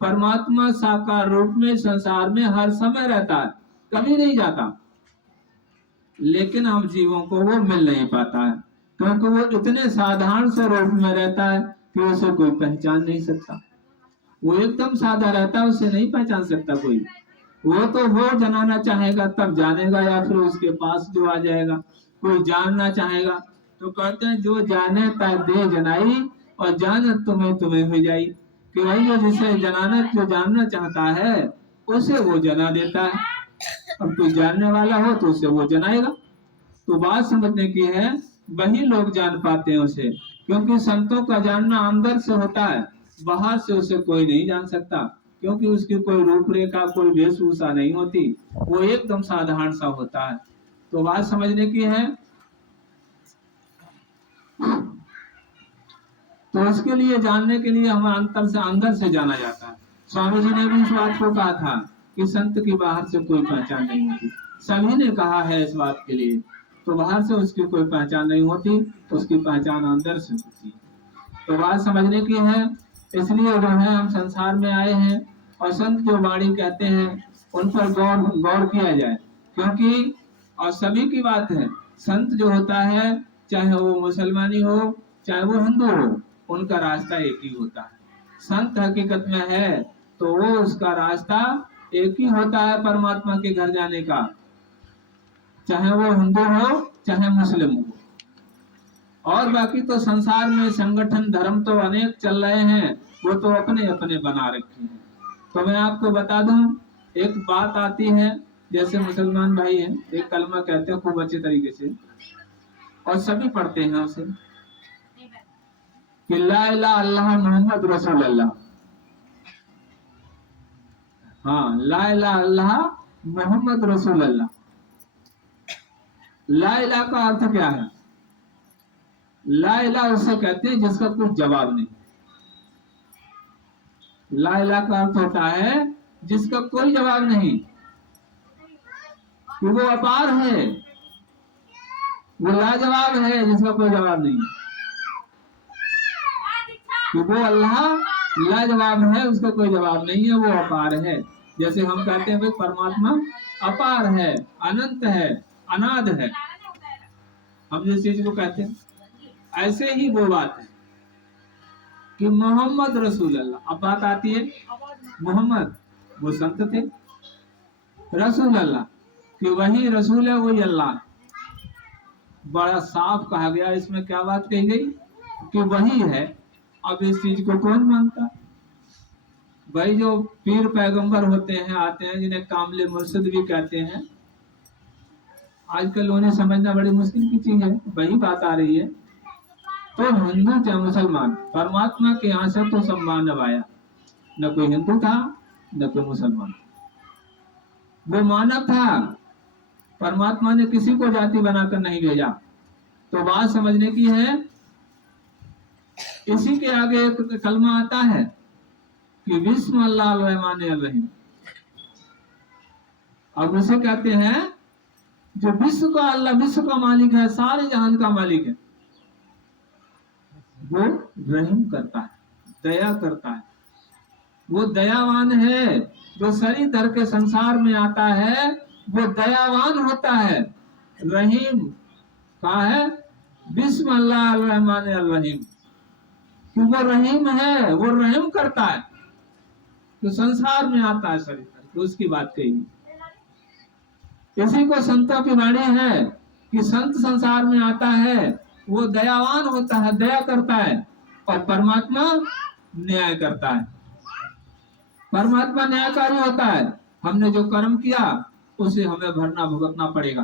परमात्मा साकार रूप में संसार में हर समय रहता है, कभी नहीं जाता। लेकिन हम जीवों को वो मिल नहीं पाता है, क्योंकि वो इतने साधारण से रूप में रहता है कि उसे कोई पहचान नहीं सकता। वो एकदम सादा रहता है, उसे नहीं पहचान सकता कोई। वो तो वो जनाना चाहेगा तब जानेगा, या फिर उसके पास जो आ जाएगा। कोई जानना चाहेगा तो कहते हैं जो जाने ता दे जनाई, और जान तुम्हें तुम्हें हो जाई। कि भाई जो जिसे जनाना, जो जानना चाहता है उसे वो जना देता है। अब कोई जानने वाला हो तो उसे वो जनाएगा। तो बात समझने की है, वही लोग जान पाते हैं उसे, क्योंकि संतों का जानना अंदर से होता है, बाहर से उसे कोई नहीं जान सकता। क्योंकि उसकी कोई रूपरेखा, कोई वेशभूषा नहीं होती, वो एकदम साधारण सा होता है। तो बात समझने की है। तो इसके लिए, जानने के लिए हमें अंदर से जाना जाता है। स्वामी जी ने भी इस बात को कहा था कि संत की बाहर से कोई पहचान नहीं होती। सभी ने कहा है इस बात के लिए। तो बाहर से उसकी कोई पहचान नहीं होती, उसकी पहचान अंदर से होती है। तो बात समझने की है। इसलिए जो है हम संसार में आए हैं, और संत जो वाणी कहते हैं उन पर गौर किया जाए। क्योंकि और सभी की बात है, संत जो होता है, चाहे वो मुसलमानी हो चाहे वो हिंदू हो, उनका रास्ता एक ही होता है। संत हकीकत में है तो वो उसका रास्ता एक ही होता है परमात्मा के घर जाने का, चाहे वो हिंदू हो चाहे मुस्लिम हो। और बाकी तो संसार में संगठन धर्म तो अनेक चल रहे हैं, वो तो अपने अपने बना रखे हैं। तो मैं आपको बता दूं, एक बात आती है, जैसे मुसलमान भाई हैं, एक कलमा कहते हैं खूब अच्छे तरीके से, और सभी पढ़ते हैं उसे, कि ला इलाहा इल्लल्लाह मोहम्मद रसूल अल्लाह। हाँ, ला इलाहा इल्लल्लाह मोहम्मद रसूल अल्लाह। ला इलाहा का अर्थ क्या है? ला इलाहा उसे कहते हैं जिसका कोई जवाब नहीं। ला इलाहा का अर्थ होता है जिसका कोई जवाब नहीं, कि वो अपार है, वो लाजवाब है, जिसका कोई जवाब नहीं। कि वो अल्लाह लाजवाब है, उसका कोई जवाब नहीं है, वो अपार है। जैसे हम कहते हैं भाई परमात्मा अपार है, अनंत है, अनाद है, हम जिस चीज को कहते हैं। ऐसे ही वो बात है कि मोहम्मद रसूल अल्लाह। अब बात आती है मोहम्मद, वो संत थे, रसूल अल्लाह कि वही रसूल है, वही अल्लाह। बड़ा साफ कहा गया, इसमें क्या बात कही गई कि वही है। अब इस चीज को कौन मानता? भाई जो पीर पैगंबर होते हैं, आते हैं, जिन्हें कामले मुर्शिद भी कहते हैं, आजकल उन्हें समझना बड़ी मुश्किल की चीज है। वही बात आ रही है। तो हिंदू चाहे मुसलमान, परमात्मा के यहाँ से तो सब मानव आया, न कोई हिंदू था न कोई मुसलमान, वो मानव था। परमात्मा ने किसी को जाति बनाकर नहीं भेजा। तो बात समझने की है। इसी के आगे एक कलमा आता है कि बिस्मिल्लाह रहमान रहीम। अब उसे कहते हैं जो विश्व का अल्लाह, विश्व का मालिक है, सारे जहान का मालिक है, वो रहीम करता है, दया करता है। वो दयावान है। जो शरीर धर के संसार में आता है वो दयावान होता है। रहीम कहा है बिस्मिल्लाह रहमान रहीम, वो रहीम है, वो रहम करता है। तो संसार में आता है शरीर धर के, उसकी बात कही। इसी को संतों की वाणी है कि संत संसार में आता है, वो दयावान होता है, दया करता है, और परमात्मा न्याय करता है। परमात्मा न्यायकारी होता है। हमने जो कर्म किया उसे हमें भरना भुगतना पड़ेगा,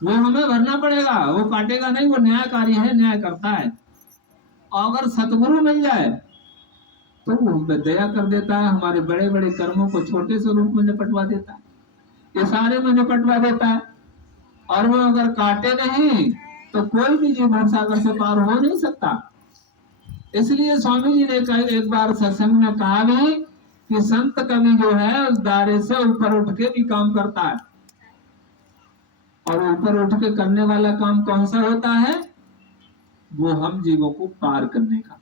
वो हमें भरना पड़ेगा, वो काटेगा नहीं, वो न्यायकारी है, न्याय करता है। और अगर सतगुरु मिल जाए तो वो हमें दया कर देता है, हमारे बड़े बड़े कर्मों को छोटे से रूप में निपटवा देता है, इशारे में निपटवा देता है। और वो अगर काटे नहीं तो कोई भी जीव भवसागर से पार हो नहीं सकता। इसलिए स्वामी जी ने एक बार सत्संग में कहा भी कि संत कवि जो है उस दायरे से ऊपर उठ के भी काम करता है। और ऊपर उठ के करने वाला काम कौन सा होता है? वो हम जीवों को पार करने का।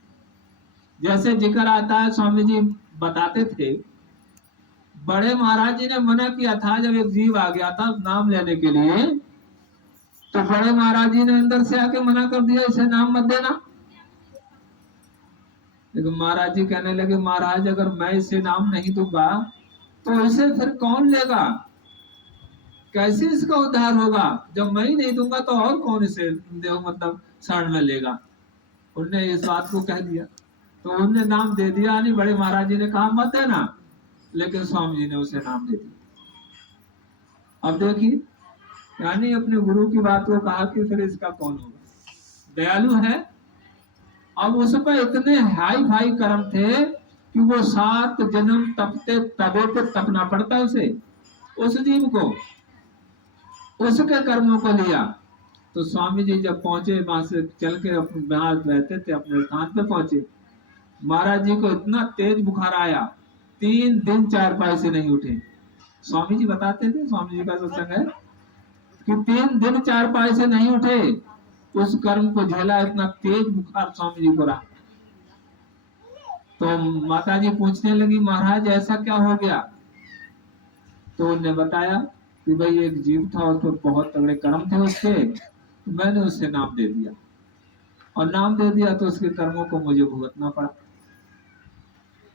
जैसे जिक्र आता है, स्वामी जी बताते थे, बड़े महाराज जी ने मना किया था जब एक जीव आ गया था नाम लेने के लिए, तो बड़े महाराज जी ने अंदर से आके मना कर दिया, इसे नाम मत देना। लेकिन महाराज जी कहने लगे, महाराज अगर मैं इसे नाम नहीं दूंगा तो इसे फिर कौन लेगा? कैसे इसका उद्धार होगा? जब मैं ही नहीं दूंगा तो और कौन इसे मतलब शरण में लेगा? उनने इस बात को कह दिया, तो उनने नाम दे दिया। नहीं, बड़े महाराज जी ने कहा मत देना, लेकिन स्वामी जी ने उसे नाम दे दिया। अब देखिए, यानी अपने गुरु की बात को कहा कि फिर इसका कौन होगा? दयालु है। अब उस पर इतने हाई फाई कर्म थे कि वो 7 जन्म तपते तबे पे तपना पड़ता उसे, उस जीव को, उसके कर्मों को लिया। तो स्वामी जी जब पहुंचे, वहां से चल के अपने रहते थे, अपने स्थान पे पहुंचे, महाराज जी को इतना तेज बुखार आया, 3 दिन 4 पाई से नहीं उठे। स्वामी जी बताते थे, स्वामी जी का सत्संग है कि 3 दिन 4 पाई से नहीं उठे। उस कर्म को झेला, इतना तेज बुखार स्वामी जी को रहा। तो माता जी पूछने लगी, महाराज ऐसा क्या हो गया? तो उन्होंने बताया कि भाई एक जीव था, उसको बहुत तगड़े कर्म थे उसके, तो मैंने उससे नाम दे दिया, और नाम दे दिया तो उसके कर्मों को मुझे भुगतना पड़ा।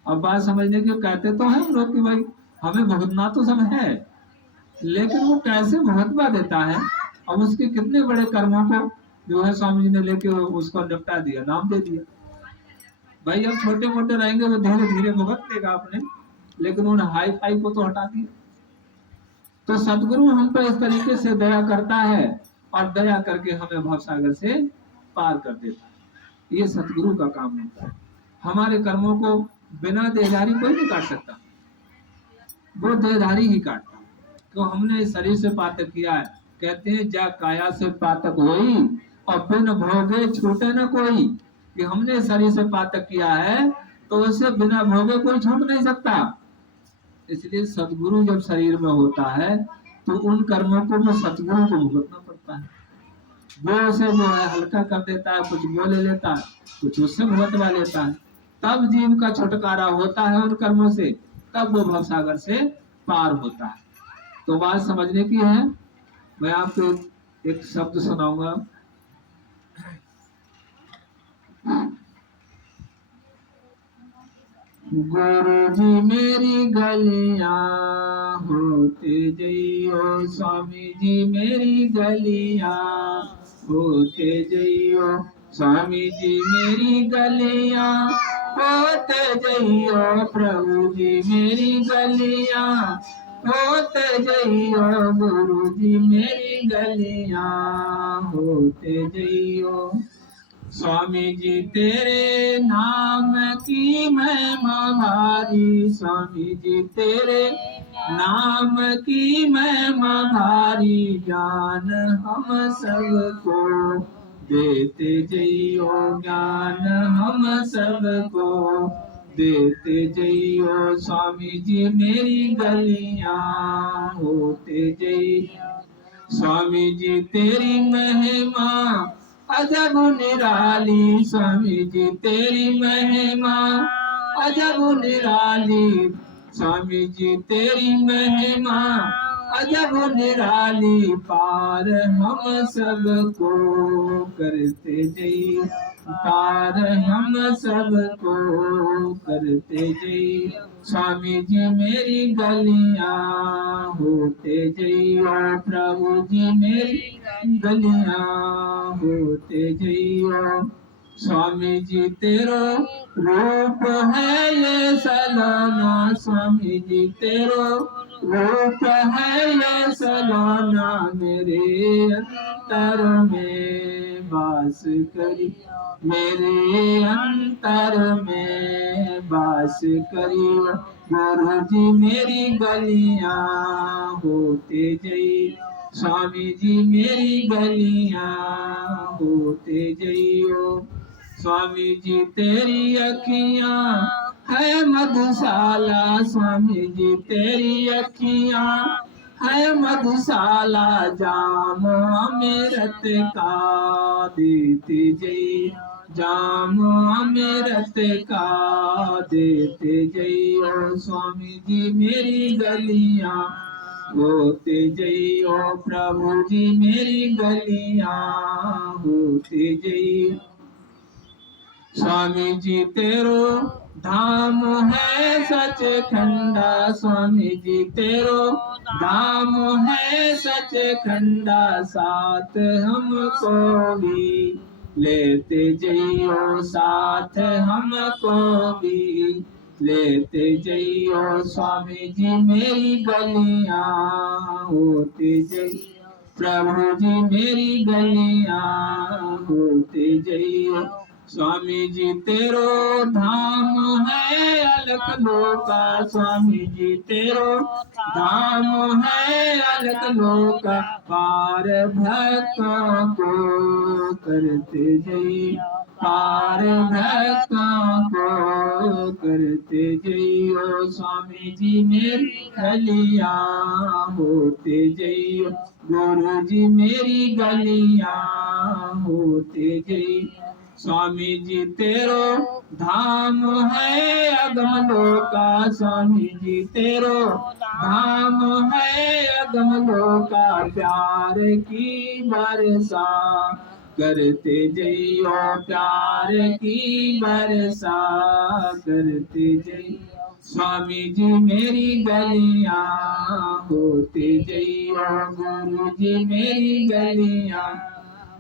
अब बात समझने की, कहते तो है लोग कि भाई हमें भुगतना तो सब है, लेकिन वो कैसे भुगतवा देता है। अब उसके कितने बड़े कर्मों को जो है स्वामी जी ने लेके उसको निपटा दिया, नाम दे दिया। भाई अब छोटे मोटे रहेंगे वो धीरे धीरे भुगत देगा अपने, लेकिन उन्होंने हाई फाई को तो हटा दिया। तो सदगुरु हम पर इस तरीके से दया करता है, और दया करके हमें भवसागर से पार कर देता है। ये सतगुरु का काम होता है। हमारे कर्मों को बिना देहधारी कोई नहीं काट सकता, वो देहधारी ही काटता। तो हमने इस शरीर से पातक किया है, कहते हैं जा काया से पातक होई और बिन भोगे छूटे न कोई, कि हमने शरीर से पातक किया है तो उसे बिना भोगे कोई छूट नहीं सकता। इसलिए सदगुरु जब शरीर में होता है तो उन कर्मों को वो सतगुरु को भुगतना पड़ता है। वो उसे जो है हल्का कर देता है, कुछ वो ले लेता है, कुछ उससे भुगतवा लेता है। तब जीव का छुटकारा होता है उन कर्मों से, तब वो भवसागर से पार होता है। तो बात समझने की है। मैं आपको एक शब्द सुनाऊंगा। गुरु जी मेरी गलियां होते जइयो, स्वामी जी मेरी गलियां होते जइयो, स्वामी जी मेरी गलियां होते जइयो, प्रभु जी मेरी गलियां होते जइयो, गुरु जी मेरी गलियां होते जइयो। स्वामी जी तेरे नाम की महिमा भारी, स्वामी जी तेरे नाम की महिमा भारी, ज्ञान हम सबको देते जइयो, ज्ञान हम सबको देते जइयो, स्वामी जी मेरी गलियां होते जइयो। स्वामी जी तेरी महिमा अजब निराली, स्वामी जी तेरी महिमा अजब निराली, स्वामी जी तेरी महिमा अजब निराली, पार हम सबको करते जइयो, पार हम सबको करते जइयो, स्वामी जी मेरी गलियां होते जइयो, प्रभु जी मेरी गलियां होते जइयो। स्वामी जी तेरो रूप है ये सलोना, स्वामी जी तेरो रूप है ये सलोना, मेरे अंतर में वास करी, मेरे अंतर में वास करी, गुरु जी मेरी गलियां होते जइयो, स्वामी जी मेरी गलियां होते जइयो। स्वामी जी तेरी अखियां है मधुशाला, स्वामी जी तेरी अखियां है मधुशाला, जाम अमृत का देते जइयो, जाम अमृत का देते जइयो, स्वामी जी मेरी गलियां होते जइयो, प्रभु जी मेरी गलियां होते जइयो। स्वामी जी तेरो धाम है सच खंडा, स्वामी जी तेरो धाम है सच खंडा, साथ हमको भी लेते जइयो, साथ हमको भी लेते जइयो, स्वामी जी मेरी गलियां होते जइयो, प्रभु जी मेरी गलियां होते जइयो। स्वामी जी तेरो धाम है अलख लोका, स्वामी जी तेरो धाम है अलख लोका, पार भक्तों को करते जइयो, पार भक्तों को करते जइयो, स्वामी जी मेरी गलियां होते जइयो, गुरु जी मेरी गलियां होते जइयो। स्वामी जी तेरो धाम है अगम लोका, स्वामी जी तेरो धाम है अगम लोका, प्यार की बरसा करते जइयो, प्यार की बरसा करते जइयो, स्वामी जी मेरी गलियां होते जइयो, गुरु जी मेरी गलियां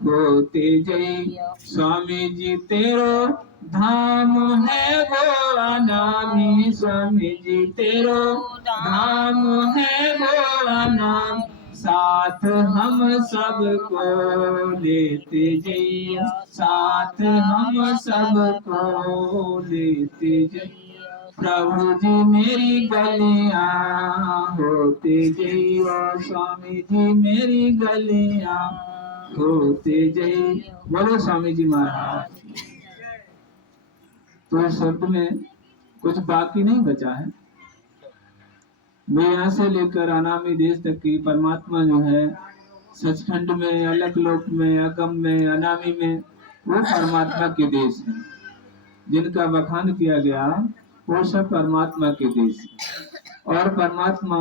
होते जइयो। स्वामी जी तेरो धाम है वो अनामी, स्वामी जी तेरो धाम है वो अनामी, साथ हम सबको लेते जइयो, साथ हम सबको लेते जइयो, प्रभु जी मेरी गलियां होते जइयो, स्वामी जी मेरी गलियां होते जइयो। बोलो स्वामी जी महाराज। तो इस शब्द में कुछ बाकी नहीं बचा है। मैं यहाँ से लेकर अनामी देश तक की परमात्मा जो है सचखंड में, अलग लोक में, अगम में, अनामी में, वो परमात्मा के देश है। जिनका बखान किया गया वो सब परमात्मा के देश है। और परमात्मा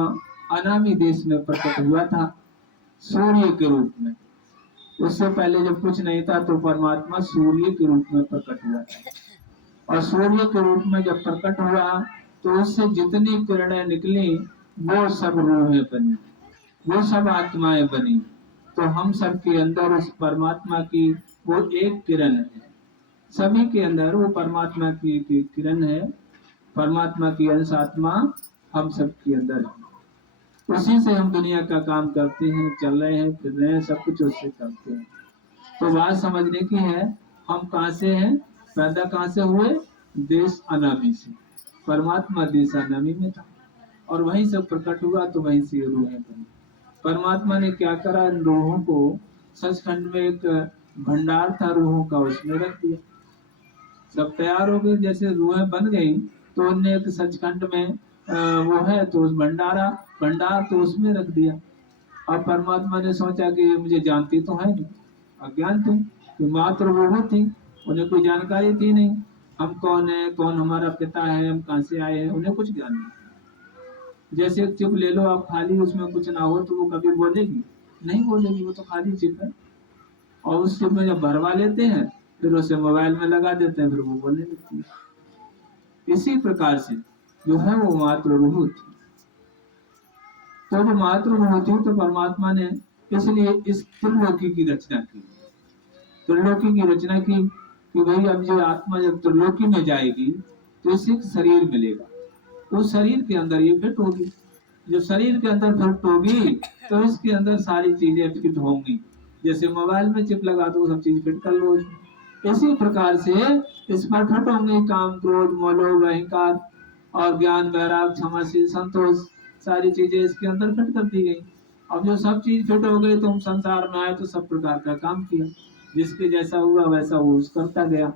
अनामी देश में प्रकट हुआ था सूर्य के रूप में। उससे पहले जब कुछ नहीं था तो परमात्मा सूर्य के रूप में प्रकट हुआ था, और सूर्य के रूप में जब प्रकट हुआ तो उससे जितनी किरणें निकली वो सब रूहें बनी, वो सब आत्माएं बनी। तो हम सब के अंदर उस परमात्मा की वो एक किरण है, सभी के अंदर वो परमात्मा की किरण है, परमात्मा की अंश आत्मा हम सब के अंदर है। उसी से हम दुनिया का काम करते हैं, चल रहे हैं, फिर रहे हैं, सब कुछ उससे करते हैं। तो बात समझने की है, हम कहाँ से हैं, पैदा कहाँ से हुए, देश अनामी से। परमात्मा देश अनामी में था और वहीं से प्रकट हुआ, तो वहीं से रूहें बनी। परमात्मा ने क्या करा, इन रूहों को सचखंड में एक भंडार था रूहों का, उसमें रख दिया। सब तैयार हो गए, जैसे रूहें बन गई तो उनने एक सचखंड में वो है तो उस भंडार तो उसमें रख दिया। अब परमात्मा ने सोचा कि ये मुझे जानती तो है नहीं, अज्ञान थे, तो मात्र वो थी, उन्हें कोई जानकारी थी नहीं, हम कौन है, कौन हमारा पिता है, हम कहाँ से आए हैं, उन्हें कुछ ज्ञान नहीं। जैसे एक चिप ले लो आप खाली, उसमें कुछ ना हो तो वो कभी बोलेगी नहीं, बोलेगी, वो तो खाली चिप है। और उस चिप में जब भरवा लेते हैं फिर उसे मोबाइल में लगा देते हैं, फिर वो बोलने लगती है। इसी प्रकार से जो है वो मात्र रूह थी। तो वो मात्र रूह थी तो परमात्मा ने इसलिए इस त्रिलोकी की रचना की, त्रिलोकी की रचना की कि भाई अब जो आत्मा जब त्रिलोकी में जाएगी तो इसे एक शरीर मिलेगा, उस शरीर के अंदर ये फिट होगी। जब शरीर के अंदर फिट होगी तो इसके अंदर सारी चीजें फिट होंगी, जैसे मोबाइल में चिप लगा दो सब चीज फिट कर लो। इसी प्रकार से इस पर फिट होंगे काम, क्रोध, मोह, अहंकार और ज्ञान, वैराग, क्षमाशील, संतोष, सारी चीजें इसके अंदर फिट कर दी गई। अब जो सब चीज फिट हो गई तो हम संसार में आए तो सब प्रकार का काम किया, जिसके जैसा हुआ वैसा वो करता गया,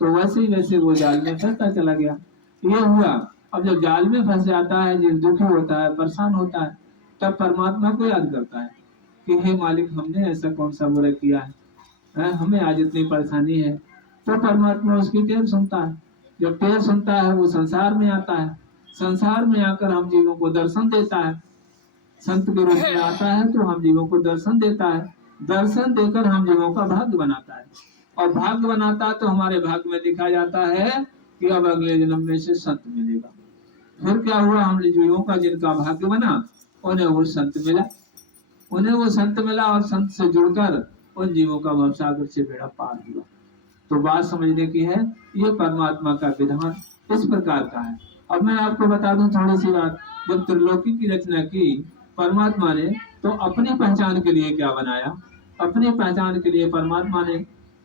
तो वैसे ही वैसे वो जाल में फंसता चला गया। ये हुआ। अब जब जाल में फंस जाता है, जब दुखी होता है, परेशान होता है, तब परमात्मा को याद करता है कि हे मालिक, हमने ऐसा कौन सा बुरा किया है, हमें आज इतनी परेशानी है। तो परमात्मा उसकी टेर सुनता है, जब टेर सुनता है वो संसार में आता है, संसार में आकर हम जीवों को दर्शन देता है, संत के रूप में आता है तो हम जीवों को दर्शन देता है, दर्शन देकर हम जीवों का भाग्य बनाता है, और भाग्य बनाता है तो हमारे भाग्य में लिखा जाता है कि अब अगले जन्म में से संत मिलेगा। फिर क्या हुआ, हम जीवों का जिनका भाग्य बना उन्हें वो संत मिला, उन्हें वो संत मिला और संत से जुड़कर उन जीवों का भवसागर से बेड़ा पार हुआ। तो बात समझने की है, ये परमात्मा का विधान इस प्रकार का है। अब मैं आपको बता दूं थोड़ी सी बात, जब त्रिलोकी की रचना की परमात्मा ने तो अपनी पहचान के लिए क्या बनाया, अपनी पहचान के लिए परमात्मा ने,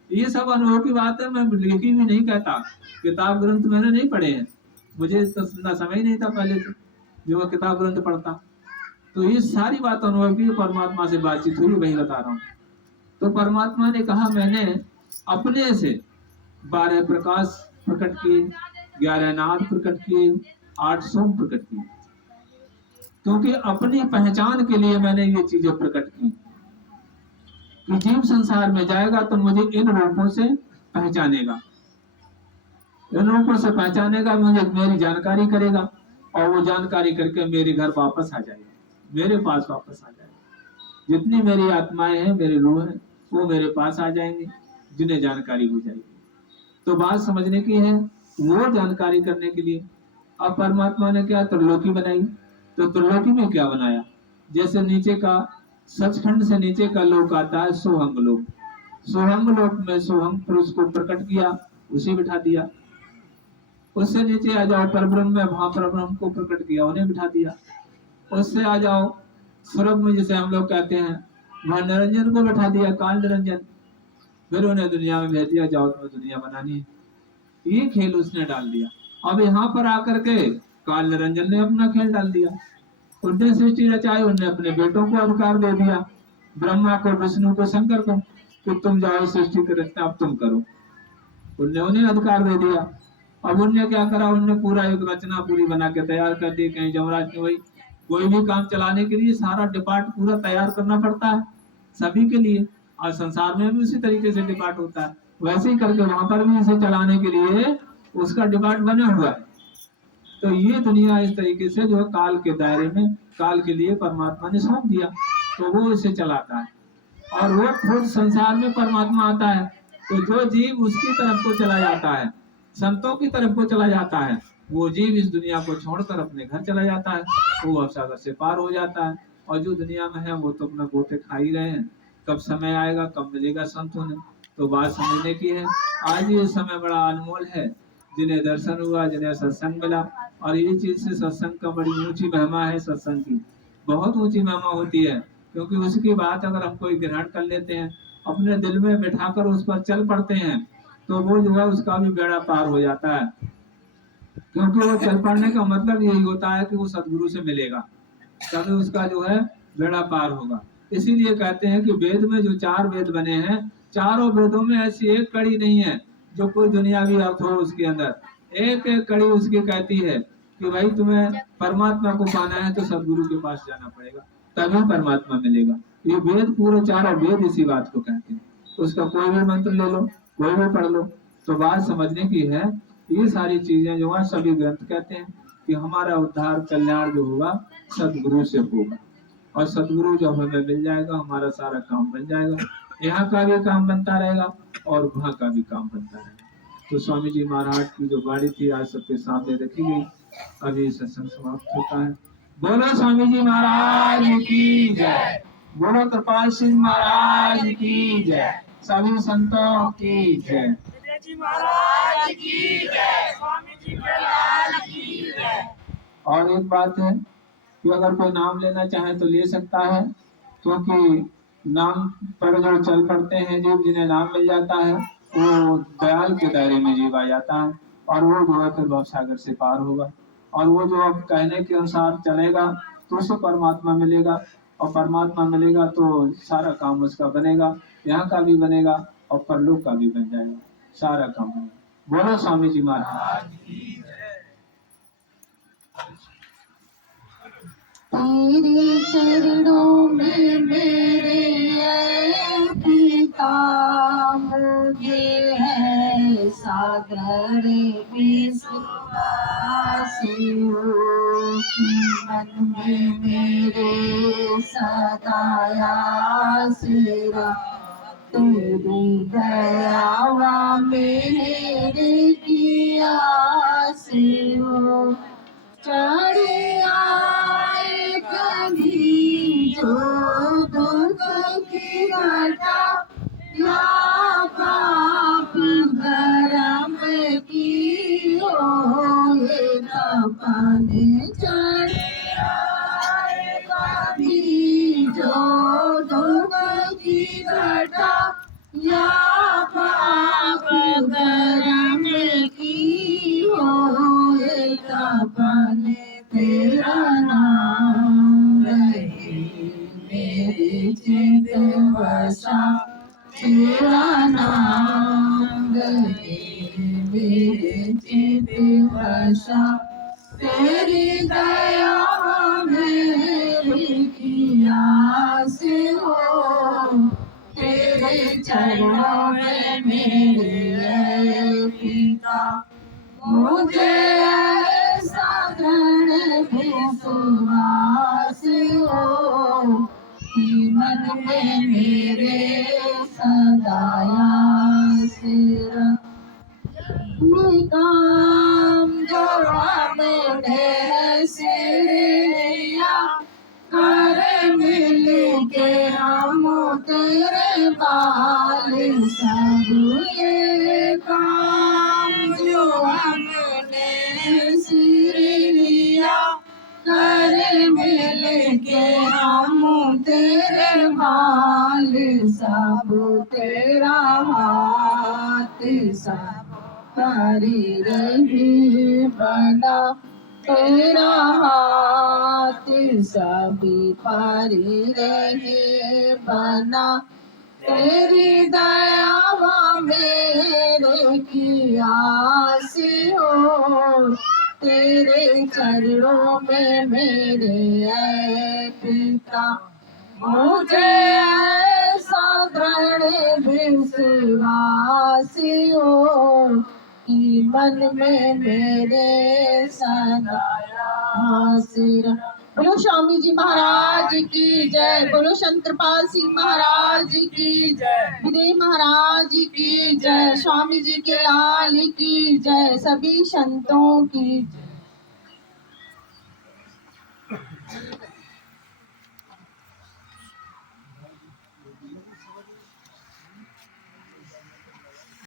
ये सब अनुभव की बात है, मैं लिखी भी नहीं कहता, किताब ग्रंथ मैंने नहीं पढ़े हैं, मुझे तो समय नहीं था पहले से जो मैं किताब ग्रंथ पढ़ता, तो ये सारी बात अनुभव की, परमात्मा से बातचीत हुई, वही बता रहा हूँ। तो परमात्मा ने कहा मैंने अपने से 12 प्रकाश प्रकट किए, 11 नाद प्रकट किए, 8 सोम प्रकट किए, क्योंकि अपनी पहचान के लिए मैंने ये चीजें प्रकट की कि जीव संसार में जाएगा तो मुझे इन रूपों से पहचानेगा, इन रूपों से पहचानेगा, मुझे मेरी जानकारी करेगा, और वो जानकारी करके मेरे घर वापस आ जाएगा, मेरे पास वापस आ जाएगा। जितनी मेरी आत्माएं हैं, मेरे रूह हैं, वो मेरे पास आ जाएंगे, जिन्हें जानकारी हो जाएगी। तो बात समझने की है, वो जानकारी करने के लिए अब परमात्मा ने क्या त्रिलोकी बनाई, तो त्रिलोकी में क्या बनाया, जैसे नीचे का सचखंड से नीचे का लोक आता है सोहंग लोक, सोहंग लोक में सोहंग पुरुष को प्रकट किया, उसे बिठा दिया। उससे नीचे आ जाओ परब्रह्म में, वहां परब्रह्म को प्रकट किया, उन्हें बिठा दिया। उससे आ जाओ स्वर्ग में, जिसे हम लोग कहते हैं, वहां निरंजन को बैठा दिया, काल निरंजन, फिर उन्हें दुनिया में भेज दिया, जाओ तुम्हें दुनिया बनानी है, ये खेल उसने डाल दिया। अब यहाँ पर आकर के काल निरंजन ने अपना खेल डाल दिया, उनने सृष्टि रचाई, उनने अपने बेटों को अधिकार दे दिया, ब्रह्मा को, विष्णु को, शंकर को, कि तुम जाओ सृष्टि की रचना अब तुम करो, उनने उन्हें अधिकार दे दिया। अब उनने क्या करा, उनने पूरा एक रचना पूरी बना के तैयार कर दी। कहीं जमराज ने वही, कोई भी काम चलाने के लिए सारा डिपार्ट पूरा तैयार करना पड़ता है सभी के लिए, और संसार में भी उसी तरीके से डिपार्ट होता है, वैसे ही करके वहां पर भी इसे चलाने के लिए उसका डिपार्ट बना हुआ है। तो ये दुनिया इस तरीके से जो है काल के दायरे में, काल के लिए परमात्मा ने सौंप दिया, तो वो इसे चलाता है। और वो खुद संसार में परमात्मा आता है, तो जो जीव उसकी तरफ को चला जाता है, संतों की तरफ को चला जाता है, वो जीव इस दुनिया को छोड़कर अपने घर चला जाता है, वो भवसागर से पार हो जाता है। और जो दुनिया में है वो तो अपना गोते खा ही रहे हैं, कब समय आएगा, कब मिलेगा संत उन्हें, तो बात समझने की है। आज ये समय बड़ा अनमोल है, जिन्हें दर्शन हुआ, जिन्हें सत्संग मिला, और ये चीज से सत्संग का बड़ी ऊंची महिमा है। सत्संग की बहुत ऊंची महिमा होती है, क्योंकि उसकी बात अगर हम कोई ग्रहण कर लेते हैं, अपने दिल में बिठाकर उस पर चल पड़ते हैं, तो वो जो है उसका भी बेड़ा पार हो जाता है। क्योंकि वो चल पड़ने का मतलब यही होता है कि वो सदगुरु से मिलेगा, तभी उसका जो है बेड़ा पार होगा। इसीलिए कहते हैं कि वेद में जो 4 वेद बने हैं, चारों वेदों में ऐसी एक कड़ी नहीं है जो कोई दुनियावी अर्थ हो उसके अंदर। एक एक कड़ी उसकी कहती है कि भाई तुम्हें परमात्मा को पाना है तो सदगुरु के पास जाना पड़ेगा, तभी परमात्मा मिलेगा। ये वेद पूरे चारों वेद इसी बात को कहते हैं। उसका कोई भी मंत्र ले लो, कोई भी पढ़ लो, तो बात समझने की है। ये सारी चीजें जो है सभी ग्रंथ कहते हैं कि हमारा उद्धार कल्याण जो होगा सदगुरु से होगा, और सदगुरु जब हमें मिल जाएगा हमारा सारा काम बन जाएगा, यहाँ का भी काम बनता रहेगा और वहाँ का भी काम बनता रहेगा। तो स्वामी जी महाराज की जो वाणी थी आज सबके सामने रखी गई। अभी सत्संग समाप्त होता है। बोलो स्वामी जी महाराज की जय, बोलो कृपाल सिंह महाराज की जय, सभी संतों की जय। जी महाराज की जय, स्वामी जी के लाल की जय। और एक बात है कि अगर कोई नाम लेना चाहे तो ले सकता है, क्योंकि नाम पर जो चल पड़ते हैं, जीव जिन्हें नाम मिल जाता है वो दयाल के दायरे में जीव आ जाता है, और वो जो है फिर भवसागर से पार होगा। और वो जो अब कहने के अनुसार चलेगा तो उसे परमात्मा मिलेगा, और परमात्मा मिलेगा तो सारा काम उसका बनेगा, यहाँ का भी बनेगा और परलोक का भी बन जाएगा, सारा काम बनेगा। बोलो स्वामी जी महाराज। तेरे चरणों में मेरे पिता, मुझे है सागर विश्वास मन में मेरे सदाया सिरा, तेरी दयावा मेरे की आस हो। चढ़े आए कभी जो दुख की घटा, या पाप धर्म की हो, ये तपन चढ़े आए कभी जो दुख की घटा, या पाप धर्म की हो, ये तपन तेरा नाम रहे मेरे चित बसा, तेरा नाम रहे मेरे चित बसा, तेरी दया मेरी की आस हो, तेरे चरणों में मेरे पिता, मुझे ऐसा दृढ़ विश्वास हो कि मन में मेरे सदाया सिरा, काम जो हमने सिर लिया, कर मिल के हम तेरे बाल सब, ये काम जो हमने सिर लिया, कर मिल के हम तेरे बाल सब, तेरा हाथ सब हरी रही बना, तेरा हाथ सभी पारी रहे बना, तेरी दयावा मेरे की आस हो, तेरे चरणों में मेरे पिता, मुझे ऐसा दृढ़ विश्वास हो की मन में मेरे सदा हासिर। बोलो स्वामी जी महाराज की जय, बोलो संत कृपाल सिंह महाराज की जय, विदय महाराज की जय, स्वामी जी के लाल की जय, सभी संतों की जय।